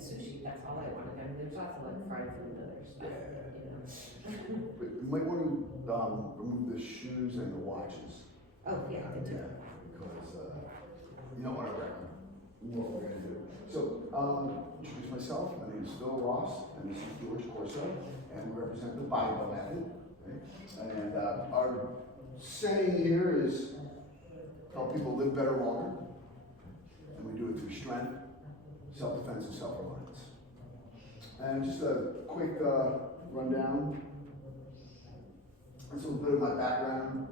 sushi, that's all I wanted. I mean, there's lots of like fried food and other stuff, you know. But you might want to remove the shoes and the watches. Oh, yeah, good to know. Because you don't want to wreck them. What we're going to do. So, introduce myself. My name is Phil Ross, and this is George Corso, and we represent the Bible method. Right? And our saying here is help people live better longer, and we do it through strength, self-defense, and self-reliance. And just a quick rundown. That's a little bit of my background.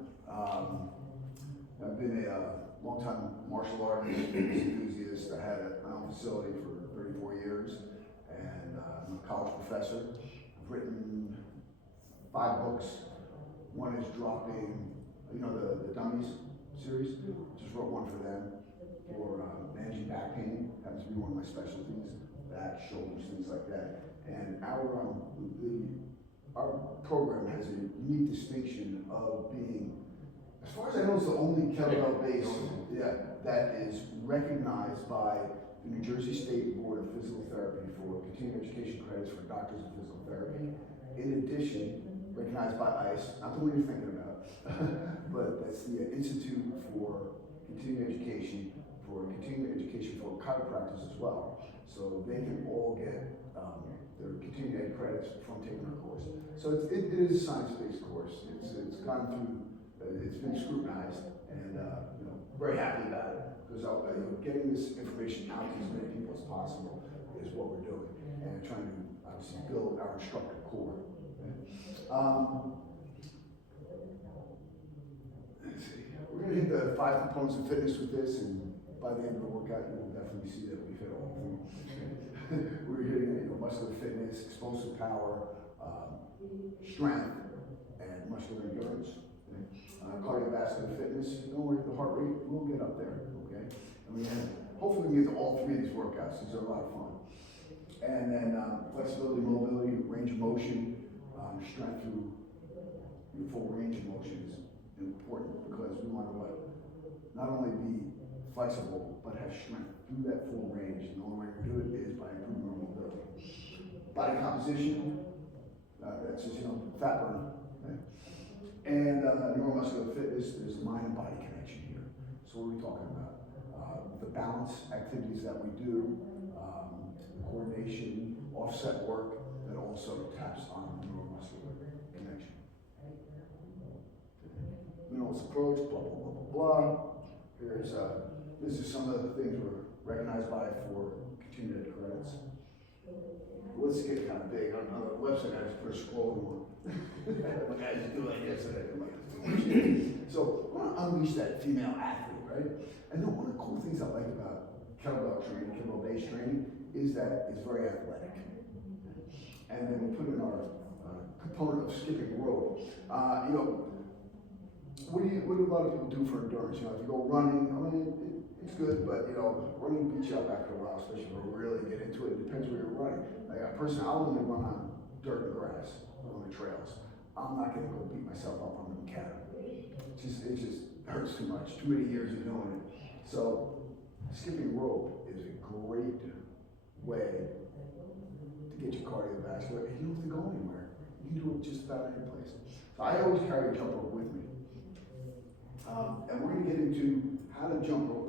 I've been a long-time martial arts enthusiast. I had my own facility for 34 years, and I'm a college professor. I've written 5 books. One is dropping, you know, the Dummies series. Just wrote one for them for managing back pain. Happens to be one of my specialties, back, shoulders, things like that. And our program has a unique distinction of being, as far as I know, it's the only kettlebell base that is recognized by the New Jersey State Board of Physical Therapy for continuing education credits for doctors of physical therapy. In addition, recognized by ICE, not the one you're thinking about, but that's the Institute for Continuing Education for chiropractors as well. So they can all get their continuing ed credits from taking our course. So it is a science-based course. It's gone through. It's been scrutinized, and you know, very happy about it because getting this information out to as many people as possible is what we're doing, and trying to obviously build our instructor core. Let's see. We're going to hit the 5 components of fitness with this, and by the end of the workout, you will definitely see that we've hit all of them. We're hitting muscular fitness, explosive power, strength, and muscular endurance. Cardiovascular fitness, don't worry, the heart rate will get up there, okay? And we have, hopefully we can get to all 3 of these workouts. These are a lot of fun. And then flexibility, mobility, range of motion, strength through your full range of motion is important because we want to not only be flexible, but have strength through that full range. And the only way to do it is by improving our mobility. Body composition, that's just, fat burn. Okay? And neuromuscular fitness, there's a mind and body connection here. So what are we talking about? The balance activities that we do, the coordination, offset work that also taps on the neuromuscular connection. Minimalist approach, blah, blah, blah, blah, blah. Here's, this is some of the things we're recognized by for continued ed credits. Let's get kind of big. On the website, I just put a scrolling one. Like I just do like yesterday. So I want to unleash that female athlete, right? And one of the cool things I like about kettlebell training, kettlebell-based training, is that it's very athletic. And then we put in our component of skipping rope. What do a lot of people do for endurance? If you go running, I mean, it's good, but running beats you up after a while, especially if you really get into it. It depends where you're running. Like a person, I'll only run on dirt and grass on the trails. I'm not going to go beat myself up on the cattle. It just hurts too much. Too many years of doing it. So skipping rope is a great way to get your cardiovascular, and you don't have to go anywhere. You can do it just about any place. So I always carry a jump rope with me. And we're going to get into how to jump rope.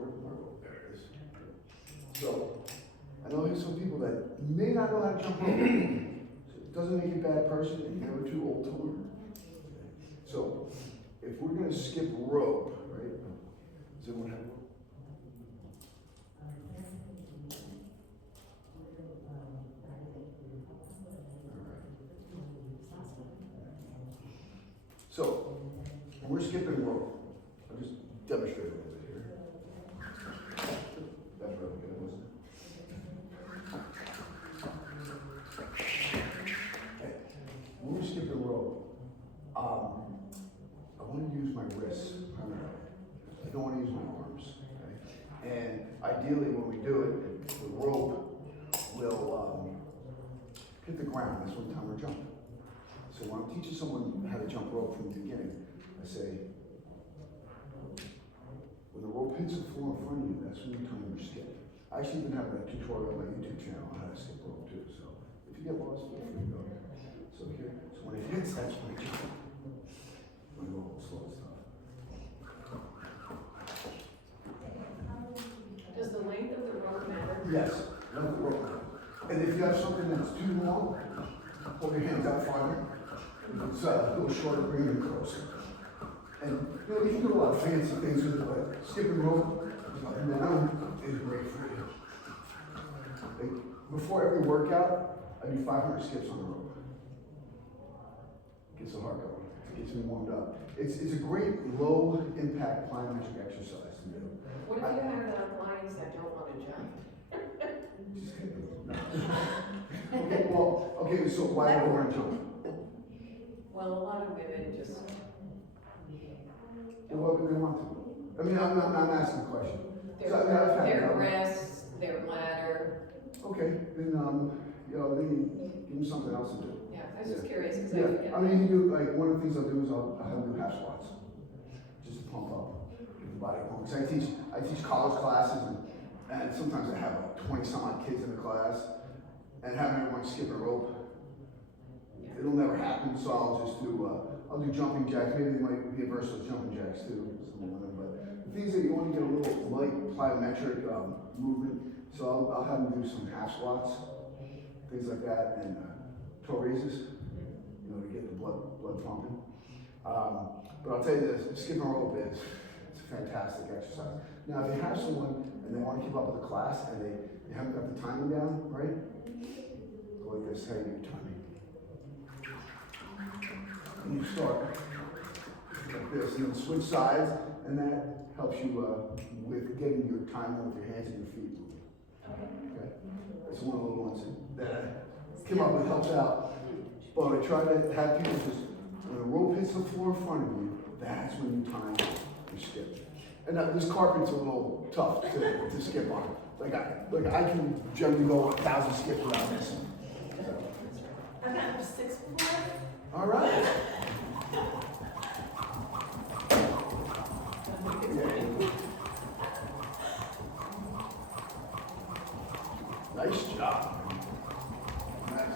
There it is. So, I know there's some people that may not know how to jump rope. So it doesn't make you a bad person, and you're never too old to learn. So, if we're going to skip rope, right? Does everyone have rope? So, we're skipping rope. I'll just demonstrate a little bit here. That's really good, wasn't it? Okay. When we're skipping rope, I want to use my wrists primarily. I don't want to use my arms. Okay? And ideally, when we do it, the rope will hit the ground. That's when time we're jumping. So when I'm teaching someone how to jump rope from the beginning, I say, when the rope hits the floor in front of you, that's when you time your skip. I actually even have a tutorial on my YouTube channel on how to skip rope too, so if you get lost, feel free to go. So here, so when it hits, that's when it jump. I'm gonna go a little slow and stuff. Does the length of the rope matter? Yes, length of the rope. And if you have something that's too long, hold your hands out farther. If it's a little shorter, bring it closer. And you know, you can do a lot of fancy things with it, but skipping rope, now is great for you. Like, before every workout, I do 500 skips on the rope. Gets the heart going. It gets me warmed up. It's a great low impact plyometric exercise to do. What if you have clients that don't want to jump? Just hit them. Okay, so why do I want to jump? Well, a lot of women just. Well, what do they want to? I mean, I'm asking a question. Their breasts, their bladder. Okay, then, you know, then give them something else to do. Yeah, I was just curious because I Yeah, forget. I mean, you do, like, one of the things I'll do is I'll have them do half squats. Just to pump up, get the body going. Because I teach college classes, and sometimes I have like 20 some odd kids in the class, and having everyone skip a rope, it'll never happen, so I'll just do, I'll do jumping jacks. Maybe they might be averse to jumping jacks too, some of them, but the things that you want to get a little light plyometric movement, so I'll have them do some half squats, things like that, and toe raises, you know, to get the blood pumping. But I'll tell you this, skipping rope it's a fantastic exercise. Now, if you have someone and they want to keep up with the class and they haven't got the timing down, right? Go like this, how you get your timing. And you start like this, and then switch sides, and that helps you with getting your timing with your hands and your feet moving. Okay? That's one of the ones that I came up with, helps out. But I try to have people just, when the rope hits the floor in front of you, that's when you time your skip. And this carpet's a little tough to skip on. Like I can generally go 1,000 skips around this. So. I've got 6 before. All right. Nice job. Nice.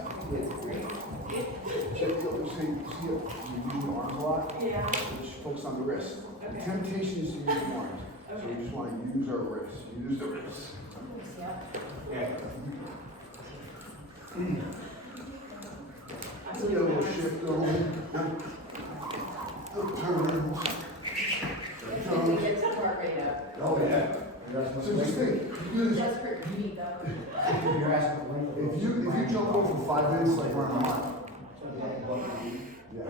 Check the other thing. See it? You use your arms a lot? Yeah. Just focus on the wrist. Okay. The temptation is to use the arms. So Okay. we just want to use our wrists. Use the wrists. Yeah. Yeah. Let's get a little shift going. Little turn. It gets the heart rate up. Oh, yeah. So just think, you do this. That's for me though. If you jump over for 5 minutes, like run a mile. The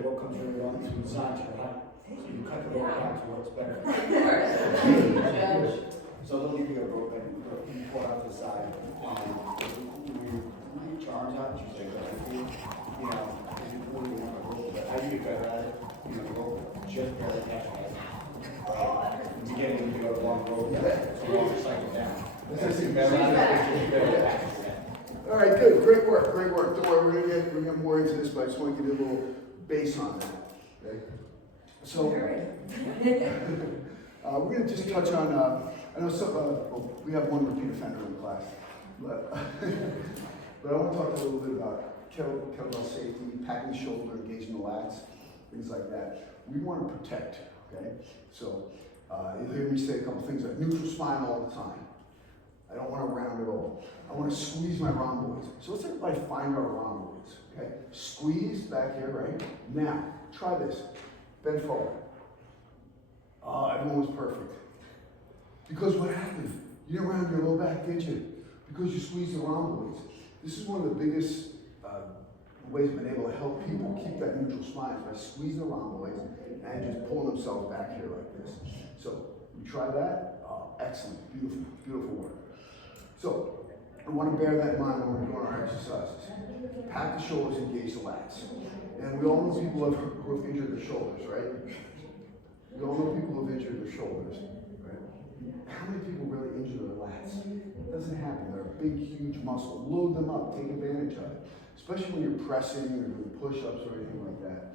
rope comes right on to the side, right? You cut the rope out to what's better. Judge. So they'll give you a rope and you pull it out to the side. You reach your arms out, you say, you know, if you really want a rope, but how do you get better at it? You know, the rope just barely catches it. In the beginning, you go long rope, so long cycle down. That's it. Better at it, better at it. All right, good. Great work. Great work. Don't worry, we're gonna get more into this, but I just want to give you a little base on that. Okay? So, we're gonna just touch on. I know well, we have one repeat offender in the class, but but I want to talk a little bit about kettlebell safety, packing the shoulder, engaging the lats, things like that. We want to protect. Okay, so you'll hear me say a couple things like neutral spine all the time. I don't want to round at all. I want to squeeze my rhomboids. So let's everybody find our rhomboids. Okay, squeeze back here, right? Now try this. Bend forward. Oh, everyone was perfect. Because what happened? You didn't round your low back, did you? Because you squeezed the rhomboids. This is one of the biggest ways of being able to help people keep that neutral spine by squeezing the rhomboids and just pulling themselves back here like this. So we try that. Oh, excellent, beautiful, beautiful work. So I want to bear that in mind when we're doing our exercises. Pack the shoulders, engage the lats. And we all know people who have injured their shoulders, right? We all know people who have injured their shoulders, right? How many people really injure their lats? It doesn't happen. They're a big, huge muscle. Load them up. Take advantage of it. Especially when you're pressing or doing push-ups or anything like that.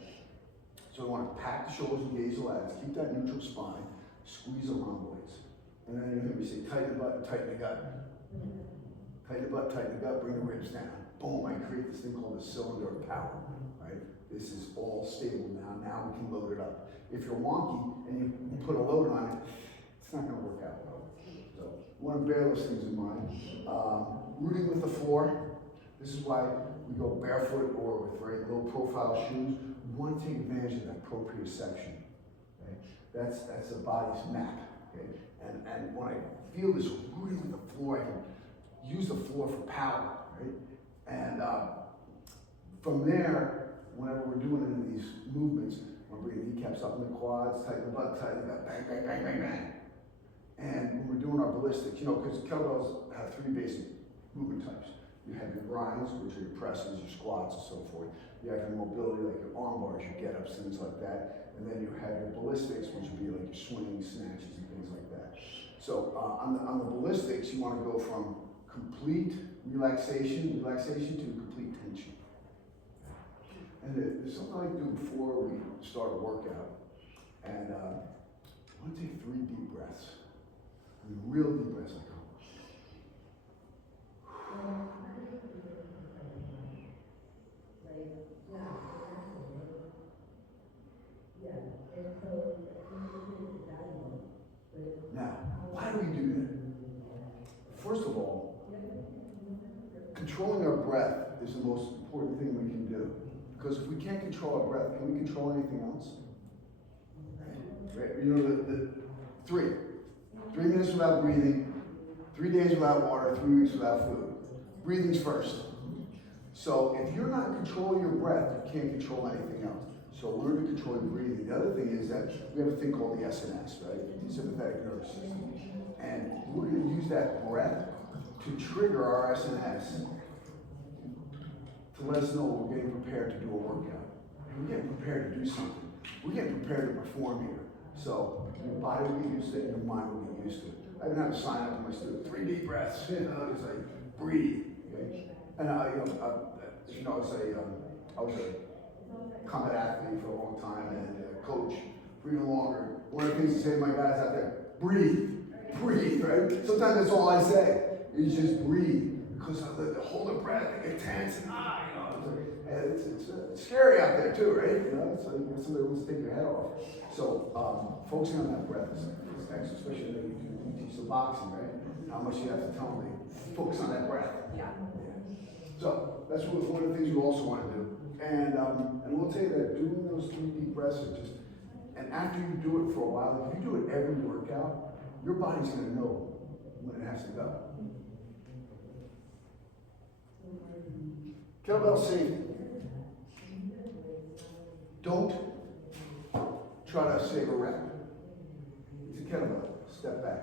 So we want to pack the shoulders, engage the lats, keep that neutral spine, squeeze the rhomboids. And then you hear me say, tighten the butt and tighten the gut. Tighten the butt, tighten the gut, bring the ribs down. Boom, I create this thing called a cylinder of power, right? This is all stable now. Now we can load it up. If you're wonky and you put a load on it, it's not gonna work out well. So you wanna bear those things in mind. Rooting with the floor. This is why we go barefoot or with very low profile shoes. We wanna take advantage of that proprioception. Okay? That's the body's map. Okay? And when I feel this rooting with the floor, I can use the floor for power, right? And from there, whenever we're doing any of these movements, we're bringing the kneecaps up in the quads, tighten the butt, tighten the gut, bang, bang, bang, bang, bang. And when we're doing our ballistics, you know, because kettlebells have 3 basic movement types. You have your grinds, which are your presses, your squats, and so forth. You have your mobility, like your arm bars, your get-ups, things like that. And then you have your ballistics, which would be like your swings, snatches, and things like that. So on the ballistics, you want to go from complete relaxation to complete tension. And there's something I like to do before we start a workout. And I want to take 3 deep breaths. I mean, real deep breaths. Like, now, why do we do that? First of all, controlling our breath is the most important thing we can do. Because if we can't control our breath, can we control anything else? Right? You know, the 3 minutes without breathing, 3 days without water, 3 weeks without food. Breathing's first. So if you're not controlling your breath, you can't control anything else. So learn to control your breathing. The other thing is that we have a thing called the SNS, right? The sympathetic nervous system. And we're going to use that breath to trigger our SNS to let us know we're getting prepared to do a workout. We're getting prepared to do something. We're getting prepared to perform here. So your body will get used to it and your mind will get used to it. I even have a sign up to my students, 3 deep breaths, you know, it's like, breathe, okay? And I was a combat athlete for a long time and a coach for even longer. One of the things to say to my guys out there, breathe, right? Sometimes that's all I say, is just breathe. Because the hold the breath and get tense and it's scary out there too, right? You know, it's like somebody wants to take your head off. So focusing on that breath is excellent, especially when you teach the boxing, right? How much you have to tell them to focus on that breath. Yeah. So that's one of the things you also want to do. And we'll tell you that doing those 3 deep breaths are just, and after you do it for a while, if you do it every workout, your body's going to know when it has to go. Kettlebell safety. Don't try to save a rep. It's a kettlebell. Step back.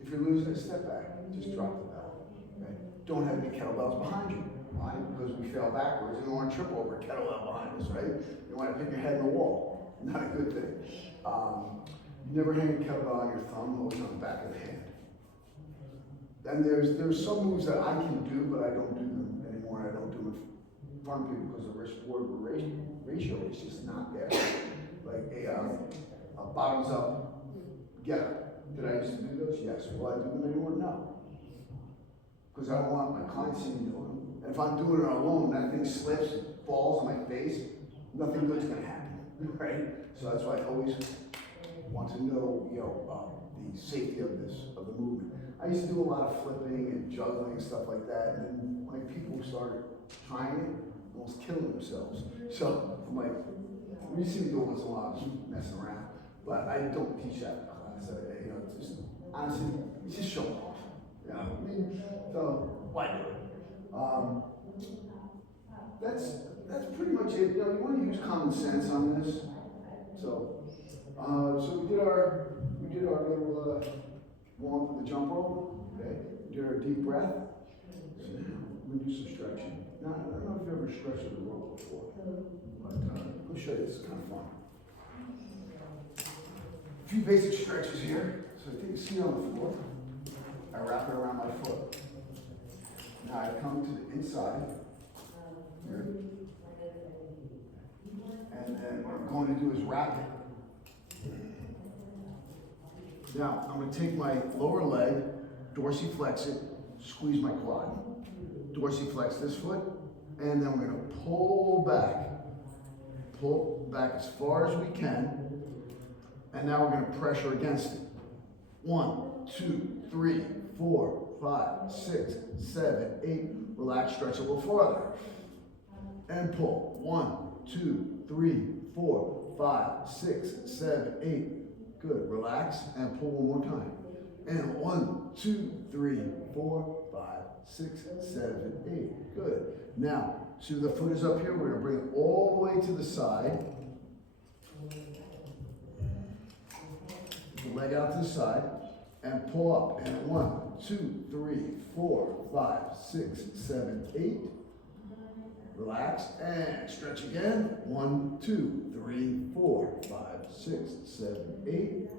If you're losing it, step back. Just drop the bell. Okay? Don't have any kettlebells behind you. Why? Because we fell backwards and you want to trip over a kettlebell behind us, right? You want to hit your head in the wall. Not a good thing. You never hang a kettlebell on your thumb, always on the back of the hand. And there's some moves that I can do, but I don't do them anymore. I don't do them in front of people because the risk-reward ratio is just not there. Like a bottoms up get up. Did I used to do those? Yes. Will I do them anymore? No. Because I don't want my clients seeing me doing them. And if I'm doing it alone, that thing slips and falls on my face, nothing good's gonna happen, right? So that's why I always want to know, the safety of the movement. I used to do a lot of flipping and juggling and stuff like that, and then when people started trying it, almost killing themselves. So I'm like, when you see me do it once in a while, I'm just messing around. But I don't teach that class. It's just, honestly, it's just showing off. You know what I mean? So why do it? That's pretty much it. You want to use common sense on this. So we did our little warm up with the jump rope. Okay. We did our deep breath. So now we're gonna do some stretching. Now I don't know if you've ever stretched with the rope before, but let me show you. This is kind of fun. A few basic stretches here. So I take a seat on the floor. I wrap it around my foot. Now I come to the inside here. And then what I'm going to do is wrap it. Now, I'm gonna take my lower leg, dorsiflex it, squeeze my quad. Dorsiflex this foot, and then we're gonna pull back. Pull back as far as we can, and now we're gonna pressure against it. 1, 2, 3, 4, 5, 6, 7, 8. Relax, stretch a little farther. And pull. 1, 2, 3, 4, 5, 6, 7, 8. Good. Relax and pull one more time. And 1, 2, 3, 4, 5, 6, 7, 8. Good. Now, see the foot is up here. We're going to bring it all the way to the side. The leg out to the side and pull up. And 1, 2, 3, 4, 5, 6, 7, 8. Relax and stretch again. 1, 2, 3, 4, 5, 6, 7, 8.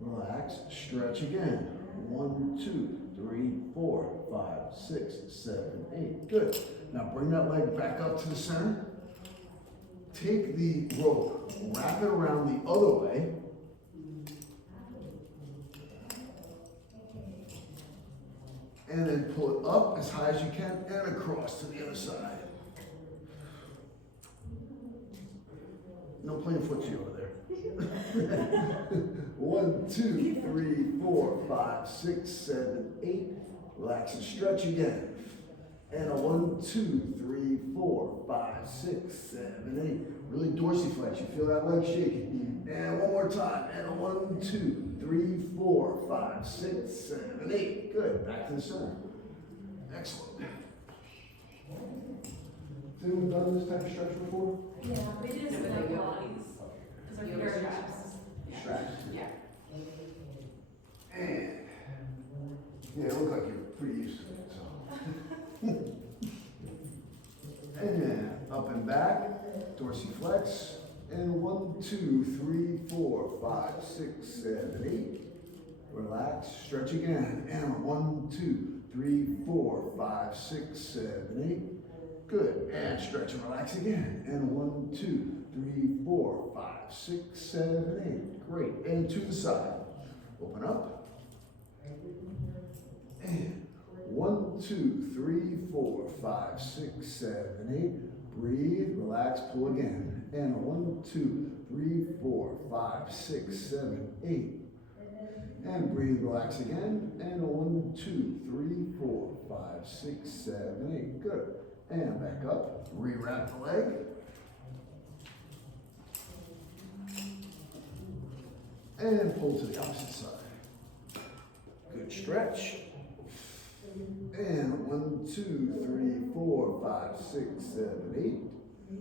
Relax, stretch again. 1, 2, 3, 4, 5, 6, 7, 8. Good. Now bring that leg back up to the center. Take the rope, wrap it around the other way. And then pull it up as high as you can and across to the other side. No playing footsie over there. 1, 2, 3, 4, 5, 6, 7, 8. Relax and stretch again. And a 1, 2, 3, 4, 5, 6, 7, 8. Really dorsiflex. You feel that leg shaking. And one more time. And a 1, 2, 3, 4, 5, 6, 7, 8. Good. Back to the center. Excellent. Has anyone done this type of stretch before? Yeah, we did some like bodies. It's like your straps. Straps. Yeah. And yeah, it looked like you're pretty used to it. So. And up and back, dorsiflex. And 1, 2, 3, 4, 5, 6, 7, 8. Relax, stretch again. And 1, 2, 3, 4, 5, 6, 7, 8. Good. And stretch and relax again. And 1, 2, 3, 4, 5, 6, 7, 8. Great. And to the side. Open up. And 1, 2, 3, 4, 5, 6, 7, 8. Breathe, relax, pull again. And 1, 2, 3, 4, 5, 6, 7, 8. And breathe, relax again. And 1, 2, 3, 4, 5, 6, 7, 8. Good. And back up. Rewrap the leg. And pull to the opposite side. Good stretch. And 1, 2, 3, 4, 5, 6, 7, 8.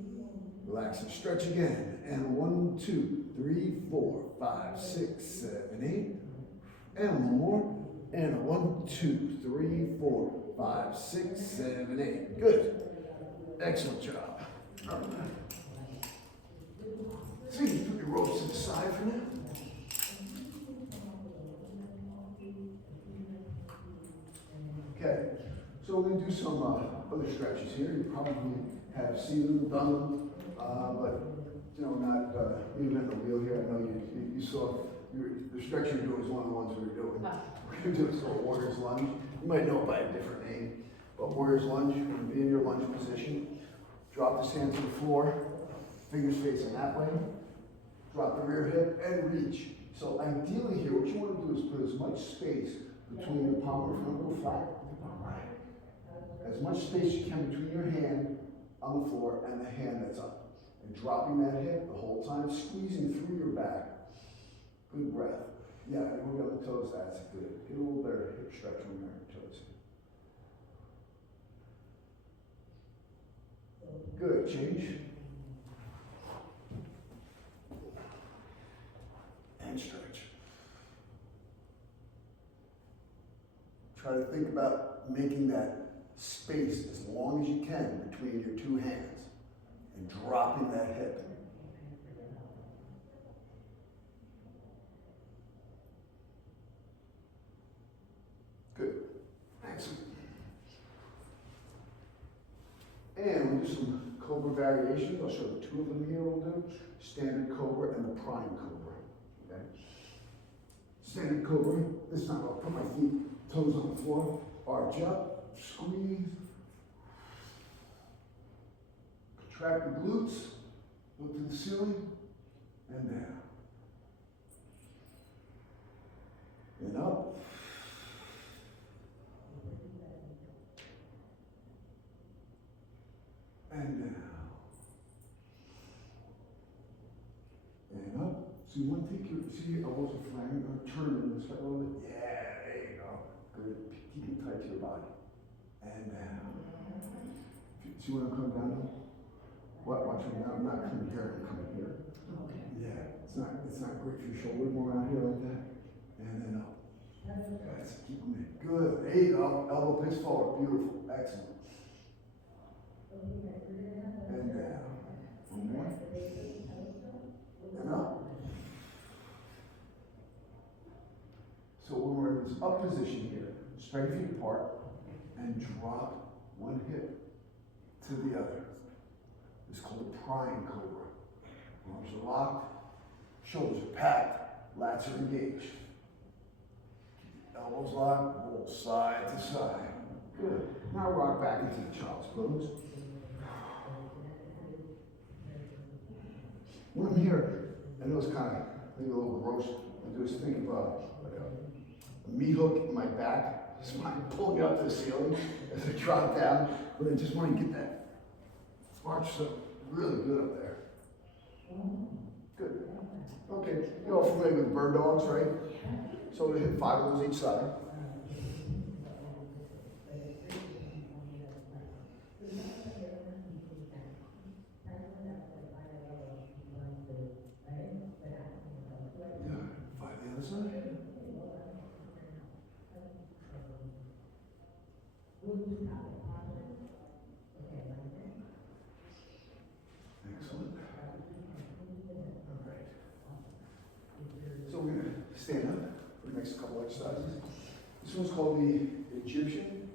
Relax and stretch again. And 1, 2, 3, 4, 5, 6, 7, 8. And one more. And 1, 2, 3, 4, 5, 6, 7, 8. Good. Excellent job. All right. So you can put your ropes to the side for now. Okay. So we're going to do some other stretches here. You probably have seen them, done them, but you know, not even at the wheel here. I know you saw the stretch you're doing is one of the ones we were doing. We're going to do this called warrior's lunge. You might know it by a different name, but warrior's lunge. You're going to be in your lunge position. Drop this hand to the floor, fingers facing that way. Drop the rear hip and reach. So ideally here, what you want to do is put as much space between the palm of your front, go flat. As much space you can between your hand on the floor and the hand that's up. And dropping that hip the whole time, squeezing through your back. Good breath. Yeah, move on the toes, that's good. Get a little better hip stretch from your toes. Good, change. And stretch. Try to think about making that space as long as you can between your two hands and dropping that hip. Good. Excellent. And we'll do some cobra variations. I'll show you two of them here we'll do. Standard cobra and the prime cobra. Okay? Standing cobra. This time I'll put my feet, toes on the floor, arch up, squeeze. Contract the glutes, go to the ceiling, and down. And up. And down. And up. So you want to take see your elbows are flat, you're going to turn them this way a little bit. Yeah, there you go. Good. Keep it tight to your body. And down. See when I'm coming down? Watch me now. I'm not coming here, I'm coming here. Okay. Yeah, it's not great for your shoulder going around here like that. And then up. That's keep them in. Good. There you go. Elbow pits forward. Beautiful. Excellent. And down. One more. And up. So when we're in this up position here, straight feet apart, and drop one hip to the other. It's called a prying cobra. Arms are locked, shoulders are packed, lats are engaged. Elbows locked, roll side to side. Good. Now rock back into the child's pose. When I'm here, I know it's kind of maybe a little gross. I just think of like a meat hook in my back, spine pulling up to the ceiling as I drop down. But I just want to get that arch so really good up there. Good. Okay, you're all familiar with bird dogs, right? So we hit 5 of those each side. Excellent. All right. So we're going to stand up for the next couple exercises. This one's called the Egyptian.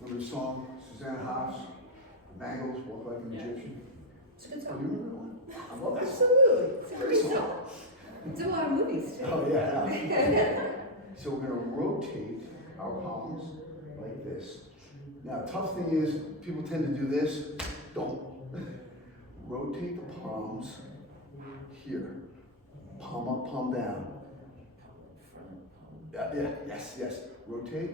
Remember the song, Susanna Hoffs, Bangles, Walk Like an Egyptian? It's a good Oh, song. you remember that one? I love that. Absolutely. It's a Great great song. song. It's in a lot of movies too. Oh, yeah. So we're going to rotate our palms like this. Now, tough thing is, people tend to do this. Don't. Rotate the palms here. Palm up, palm down. Yeah, yes. Rotate.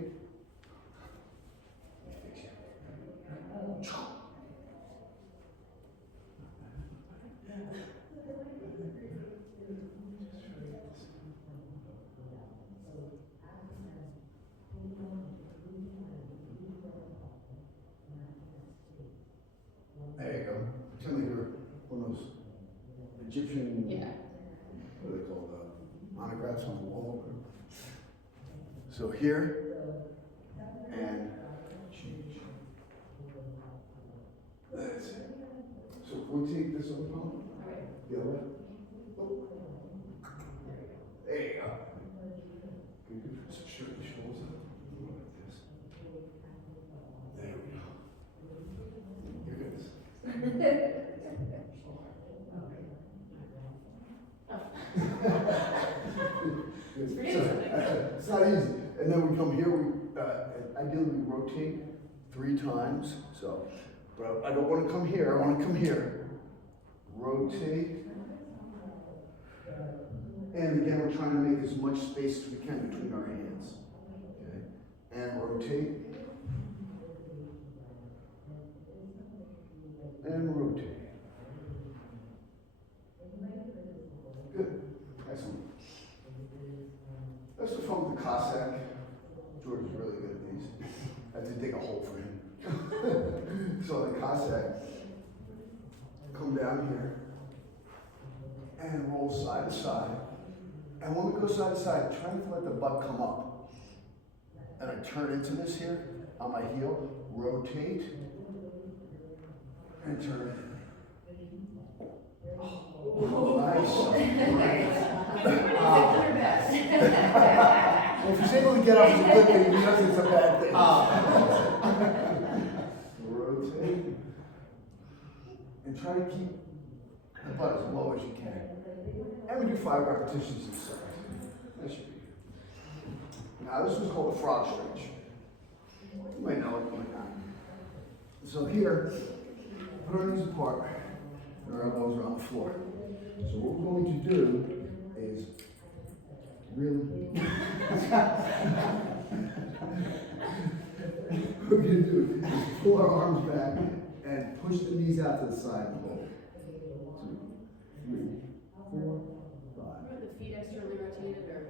There you go. Pretend like you're one of those Egyptian, Yeah. what are they called? Monographs on the wall. So here, and change. That's it. So if we take this other palm, the other way. There you go. Good. So straighten the shoulders up. Like this. There we go. You're good. It's not easy. And then we come here, ideally we rotate 3 times. So, but I don't want to come here, I want to come here. Rotate. And again, we're trying to make as much space as we can between our hands. Okay. And rotate. And rotate. Good. Excellent. That's the fun with the Cossack. George is really good at these. I had to dig a hole for him. So the Cossack, come down here and roll side to side. And when we go side to side, try to let the butt come up. And I turn into this here on my heel, rotate, and turn. Oh, nice. If he's able to get up, it's a good thing. If he doesn't, it's a bad thing. Rotate. And try to keep the butt as low as you can. And we do 5 repetitions each side. That should be good. Now this one's called the frog stretch. You might know it, you might not. So here, put our knees apart and our elbows are on the floor. So what we're going to do is really what we're going to do is pull our arms back and push the knees out to the side and hold. 2, 3, 4, 5. Are the feet externally rotated or?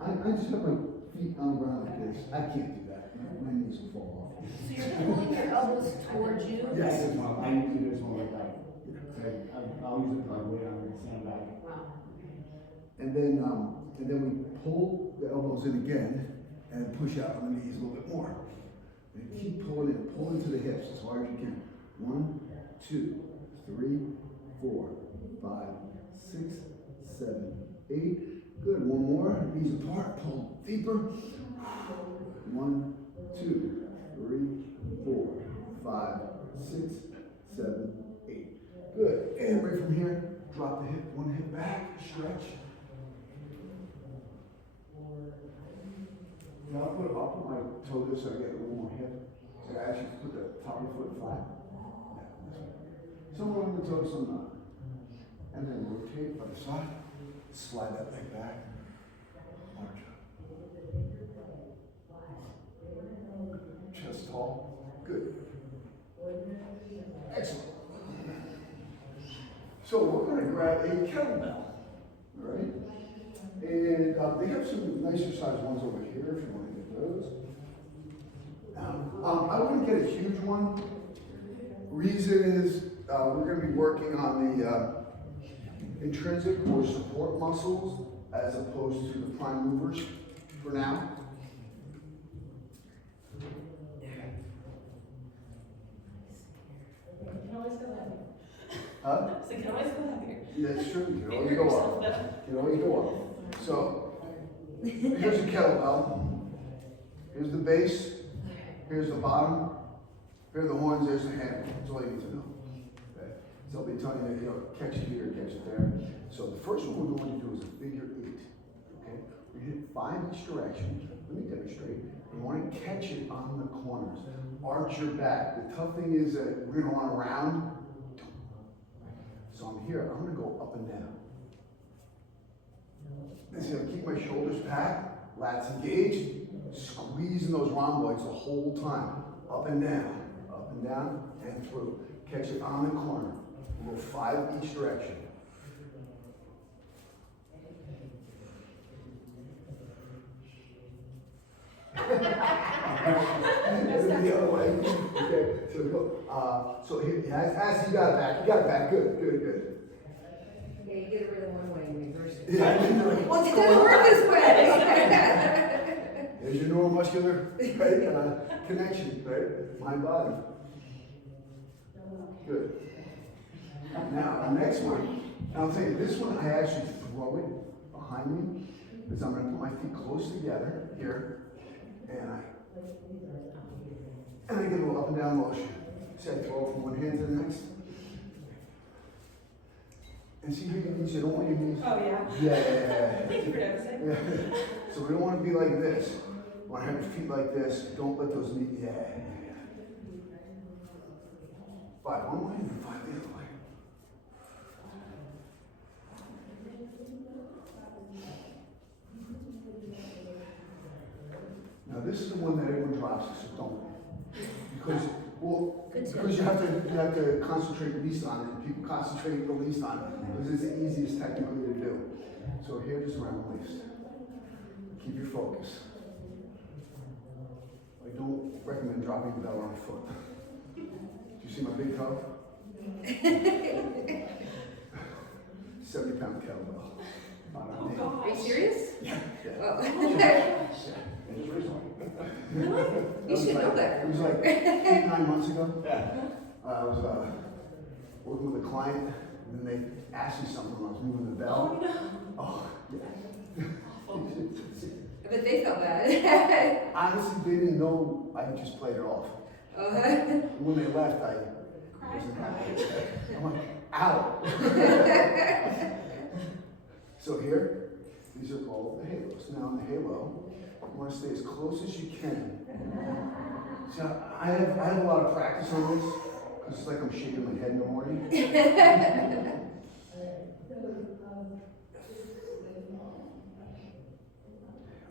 I just have my feet on the ground like this. I can't do that. My knees will fall off. So you're pulling your elbows towards you? Yes. I usually do this one like that. I'll use it probably on the sandbag. Wow. And then we pull the elbows in again and push out on the knees a little bit more. And keep pulling in, pull into the hips as hard as you can. 1, 2, 3, 4, 5, 6, 7, 8. Good. One more. Knees apart. Pull deeper. 1, 2, 3, 4, 5, 6, 7, 8. Good. And right from here, drop the hip, one hip back, stretch. Now I'll put my toe this so I get a little more hip. So I actually put the top of the foot flat. Some on the toes, some not. And then rotate other side. Slide that leg back. Arch up. Chest tall. Good. Excellent. So we're going to grab a kettlebell. All right? And they have some nicer size ones over here if you want to get those. I wouldn't get a huge one. Reason is we're going to be working on the intrinsic or support muscles as opposed to the prime movers for now. You can always go heavier. Huh? So you can always go heavier. Yeah, it's true. You can always go up. You can always go up. So here's a kettlebell. Here's the base. Here's the bottom. Here are the horns. There's the handle. That's all you need to know. Okay. So I'll be telling you, catch it here, catch it there. So the first one we're going to do is a figure 8. Okay. We hit 5 each direction. Let me demonstrate. You want to catch it on the corners. Arch your back. The tough thing is that we're going to want to round. So I'm here. I'm going to go up and down. And see, I keep my shoulders packed, lats engaged, squeezing those rhomboids the whole time. Up and down, and through. Catch it on the corner. We'll go 5 each direction. The other way. Okay, so we go. So here, as you got it back. You got it back. Good. Yeah, you get rid of one way and reverse it. Yeah. Well, it doesn't work this way. There's your neuromuscular right, connection, right? Mind body. Good. Now, the next one, I'll tell you, this one I actually throw it behind me because I'm going to put my feet close together here, and I get a little up and down motion. See, I throw it from one hand to the next. And see here, you don't want your knees. Oh, yeah. Yeah. Thank you for noticing. Yeah. So we don't want to be like this. We want to have your feet like this. Don't let those knees. Yeah. 5 one way and 5 the other way. Now this is the one that everyone drops, so don't. Because you have to concentrate the least on it. People concentrate the least on it because it's the easiest technically to do. So here, just around the waist. Keep your focus. I don't recommend dropping the bell on the foot. Do you see my big toe? 70-pound kettlebell. Oh, God. Are you serious? Yeah. Oh. Really? You should know that. It was like 8-9 months ago. Yeah. I was working with a client, and then they asked me something when I was moving the bell. Oh, no. Oh, yeah. But they felt bad. Honestly, they didn't know I just played it off. When they left, I wasn't happy. I'm like, ow. So here, these are called the halos. Now in the halo, you want to stay as close as you can. See, I have a lot of practice on this, because it's like I'm shaking my head in the morning.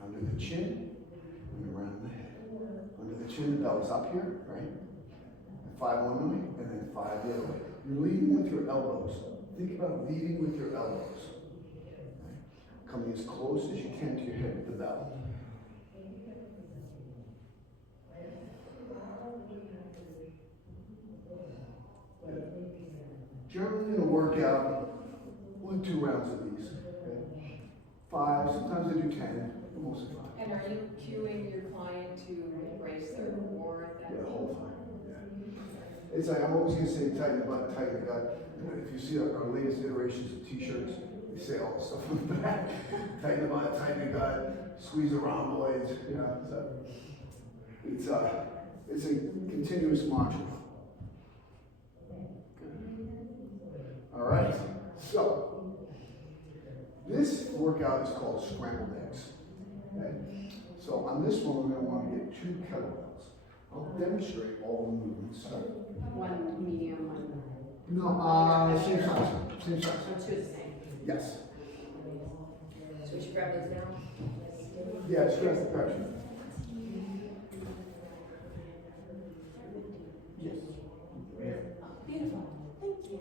Under the chin, and around the head. Under the chin, the belly's up here, right? And 5 one way, and then 5 the other way. You're leading with your elbows. Think about leading with your elbows. Right? Coming as close as you can to your head with the bell. Generally in a workout, 1 2 rounds of these. Okay? 5, sometimes I do 10, but mostly 5. And are you cueing your client to raise their core at that? Yeah, the whole time. Yeah. It's like I'm always gonna say tighten the butt, tighten the gut. If you see our latest iterations of t-shirts, they say all the stuff on the back. Tighten the butt, tighten the gut, squeeze the rhomboids, you know. So it's a continuous mantra. All right, so this workout is called Scrambled Eggs. Okay? So on this one, we're going to want to get 2 kettlebells. I'll demonstrate all the movements. One medium, one. No, same size. Same size. So 2 is the same. Yes. So we should grab those now? Yeah, just grab the pressure. Yes. Beautiful, thank you.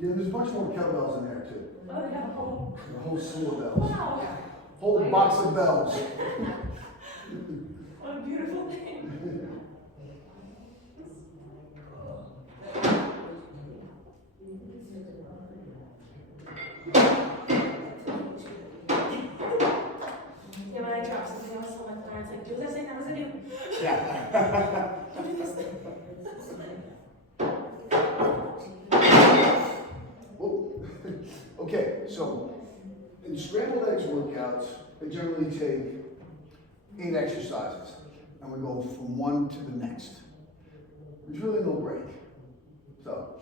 Yeah, there's a bunch more kettlebells in there too. Oh, they have a whole, A whole slew of bells. wow, Whole box of bells. what a beautiful thing. Yeah, when I drop something else, I'm like, Lauren's like, do this thing, that was a new. Yeah. You do this thing. Whoa. Okay, so in scrambled eggs workouts, they generally take 8 exercises, and we go from one to the next. There's really no break. So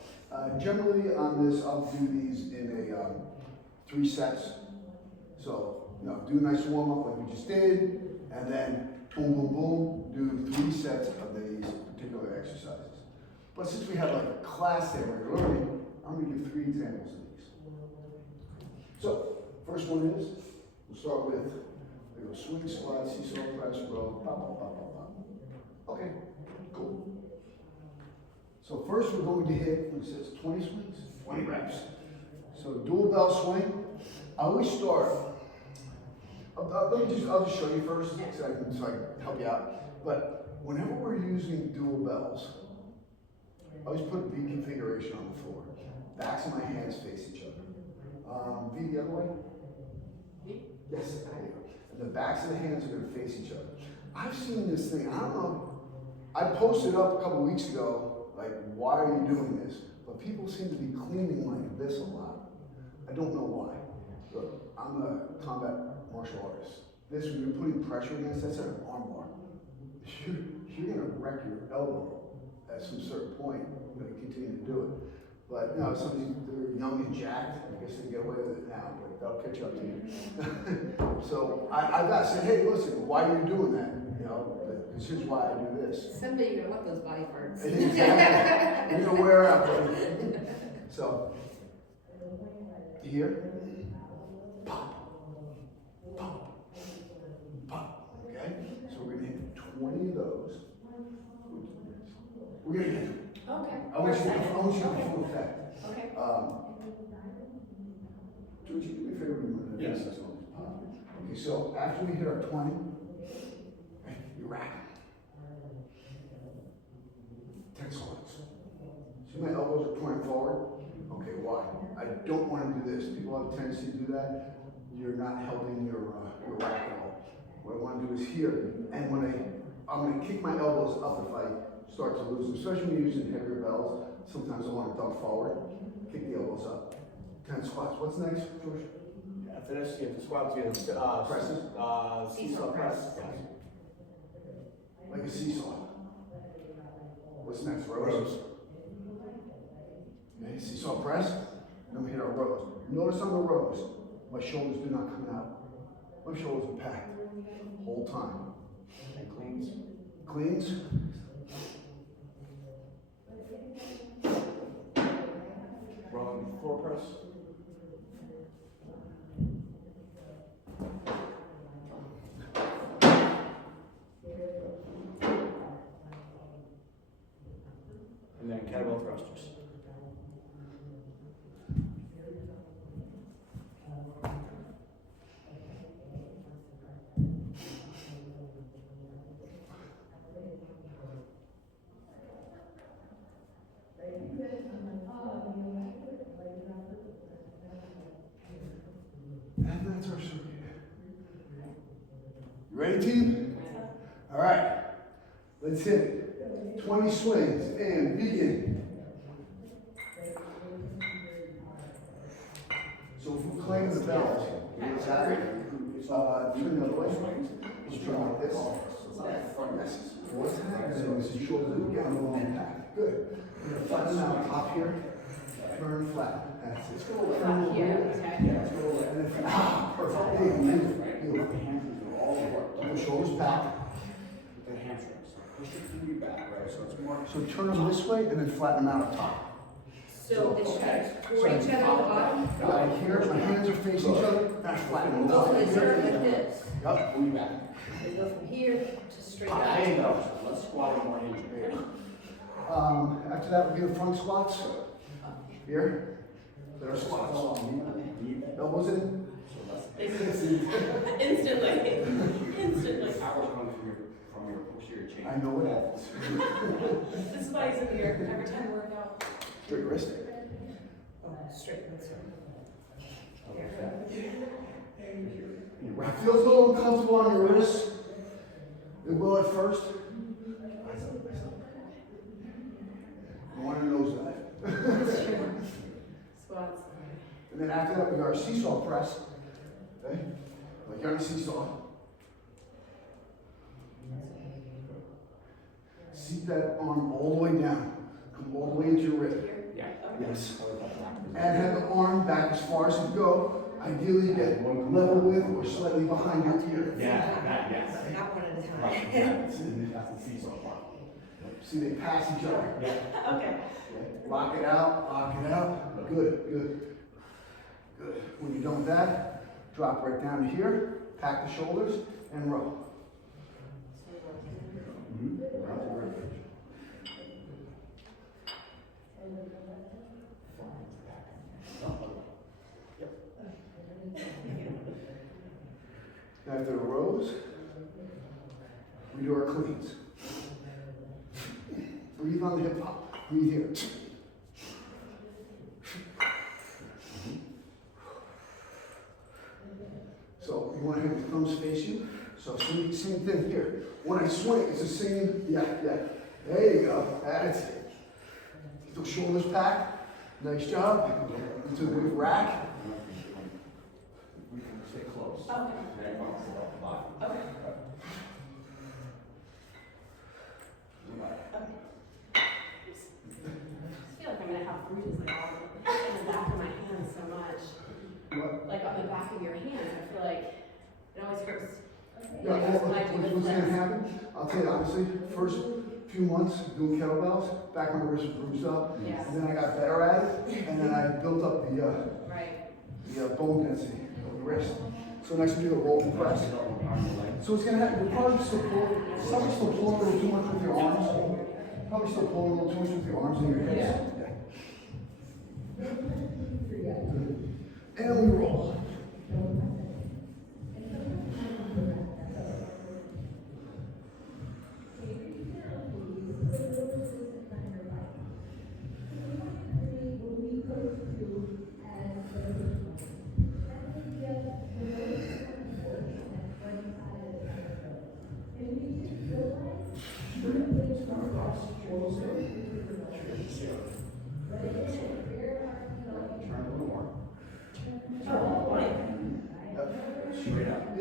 generally on this, I'll do these in a 3 sets. So do a nice warm up like we just did, and then boom, boom, boom, do 3 sets of these particular exercises. But since we have like a class that we're learning, I'm going to give 3 examples of these. So, first one is, we'll start with, we go swing, squat, seesaw, press, row, pop, pop, pop, pop, pop. Okay, cool. So first we're going to hit, what it says, 20 swings, 20 reps. So dual bell swing, I always start, I'll just show you first, so I can help you out. But whenever we're using dual bells, I always put V configuration on the floor. Backs of my hands face each other. V the other way? Yes, there you go. And the backs of the hands are going to face each other. I've seen this thing, I don't know, I posted up a couple weeks ago, like, why are you doing this? But people seem to be cleaning like this a lot. I don't know why. Look, I'm a combat martial artist. This, when you're putting pressure against, that's an arm bar. You're going to wreck your elbow at some certain point. You're going to continue to do it. But some of these, they're young and jacked. I guess they can get away with it now, but that'll catch up to you. So I've said, hey, listen, why are you doing that? This is why I do this. Someday you're gonna want those body parts. Exactly. You're gonna wear out, buddy. So, here, pop, pop, pop. Okay? So we're gonna hit 20 of those. We're gonna hit them. Okay. I want you to get the full effect. Okay. George, you do me a favor. Yes. Okay, so after we hit our 20, you rack 10 squats. See my elbows are pointing forward? Okay, why? I don't want to do this. People have a tendency to do that. You're not helping your rack at all. What I want to do is here, and I'm going to kick my elbows up if I start to lose them, especially when you're using heavier bells. Sometimes I want to dump forward, kick the elbows up. 10 squats. What's next, George? After this, you have to squat, you have Presses? seesaw press. Like a seesaw. What's next? Rows? Okay, seesaw press. No then we hit our rows. Notice on the rows, my shoulders do not come out. My shoulders are packed whole time. And cleans. Cleans. Rolling floor press. And then kettlebell thrusters. And that's our circuit. You ready, team? All right. Let's hit it. 20 swings and begin. So if we claim the bells, it's turn the other way. Just turn like this. Yes. What's happening is your shoulders get a little impact. Good. You're gonna flatten out top here. Turn flat. That's it. Flat here, okay. Yeah, let's go away. And then perfect. Hey, beautiful. The hamstrings are all over. Your shoulders back. The hamstrings. Push your feet back, right? So it's more. So turn them this way and then flatten them out up top. So it's for each other at the bottom? Right here, my hands are facing each other, and I flatten them out. So it's sort of like this. Yep. Move back. We go from here to straight There you out. go. So let's squat it more hinge. After that would be the front squats. Here. There are squats. Elbows in. Instantly. Instantly. Power's coming from your posterior chain. I know it is. This is why he's in here every time we work out. Straight wrist. Oh, straight, that's It feels a little uncomfortable on your wrists. It will at first. No one knows that. Squats. And then after that, we got our seesaw press. Okay? Like you're on a seesaw. Seat that arm all the way down. Come all the way into your rib. Yeah. Yes. And have the arm back as far as you go. Ideally, get level with or slightly behind your ear. Yeah, that, yes. Not one at a time. Right, that's the seesaw part. See, they pass each other. Yeah. Okay. Lock it out, lock it out. Good, good, good. When you're done with that, drop right down to here, pack the shoulders, and row. After the rows, we do our cleans. Breathe on the hip hop. Breathe here. So you want to have your thumbs face you. So same thing here. When I swing, it's the same. Yeah. There you go. That's it. Get those shoulders packed. Nice job. Into the big rack. We can stay close. Okay. Okay. I feel like I'm gonna have bruises like all in the back of my hands so much. What? Like on the back of your hands, I feel like it always hurts. Yeah, what's going to happen? I'll tell you honestly, first few months doing kettlebells, back when my wrist was bruised up, Yes. and then I got better at it, and then I built up the Right. bone density of the wrist. So next we do a roll and press. So it's going to happen, you're probably still pulling a little too much with your arms. Probably still pulling a little too much with your arms and your hips. And we roll.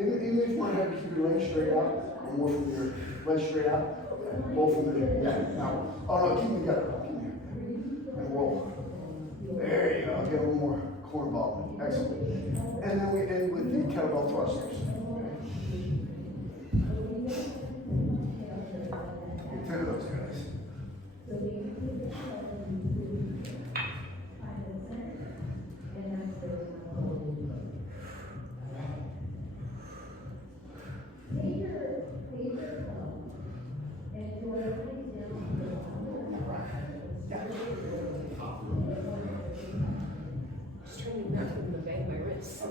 Even if you want to have to keep your legs straight out, or more from your legs straight out, both of them. Yeah. Now, oh no, keep them together. Keep them here. And roll. There you go. get a little more core involvement. Excellent. And then we end with the kettlebell thrusters. Okay. 10 of those guys. Just trying not to bang my wrists. A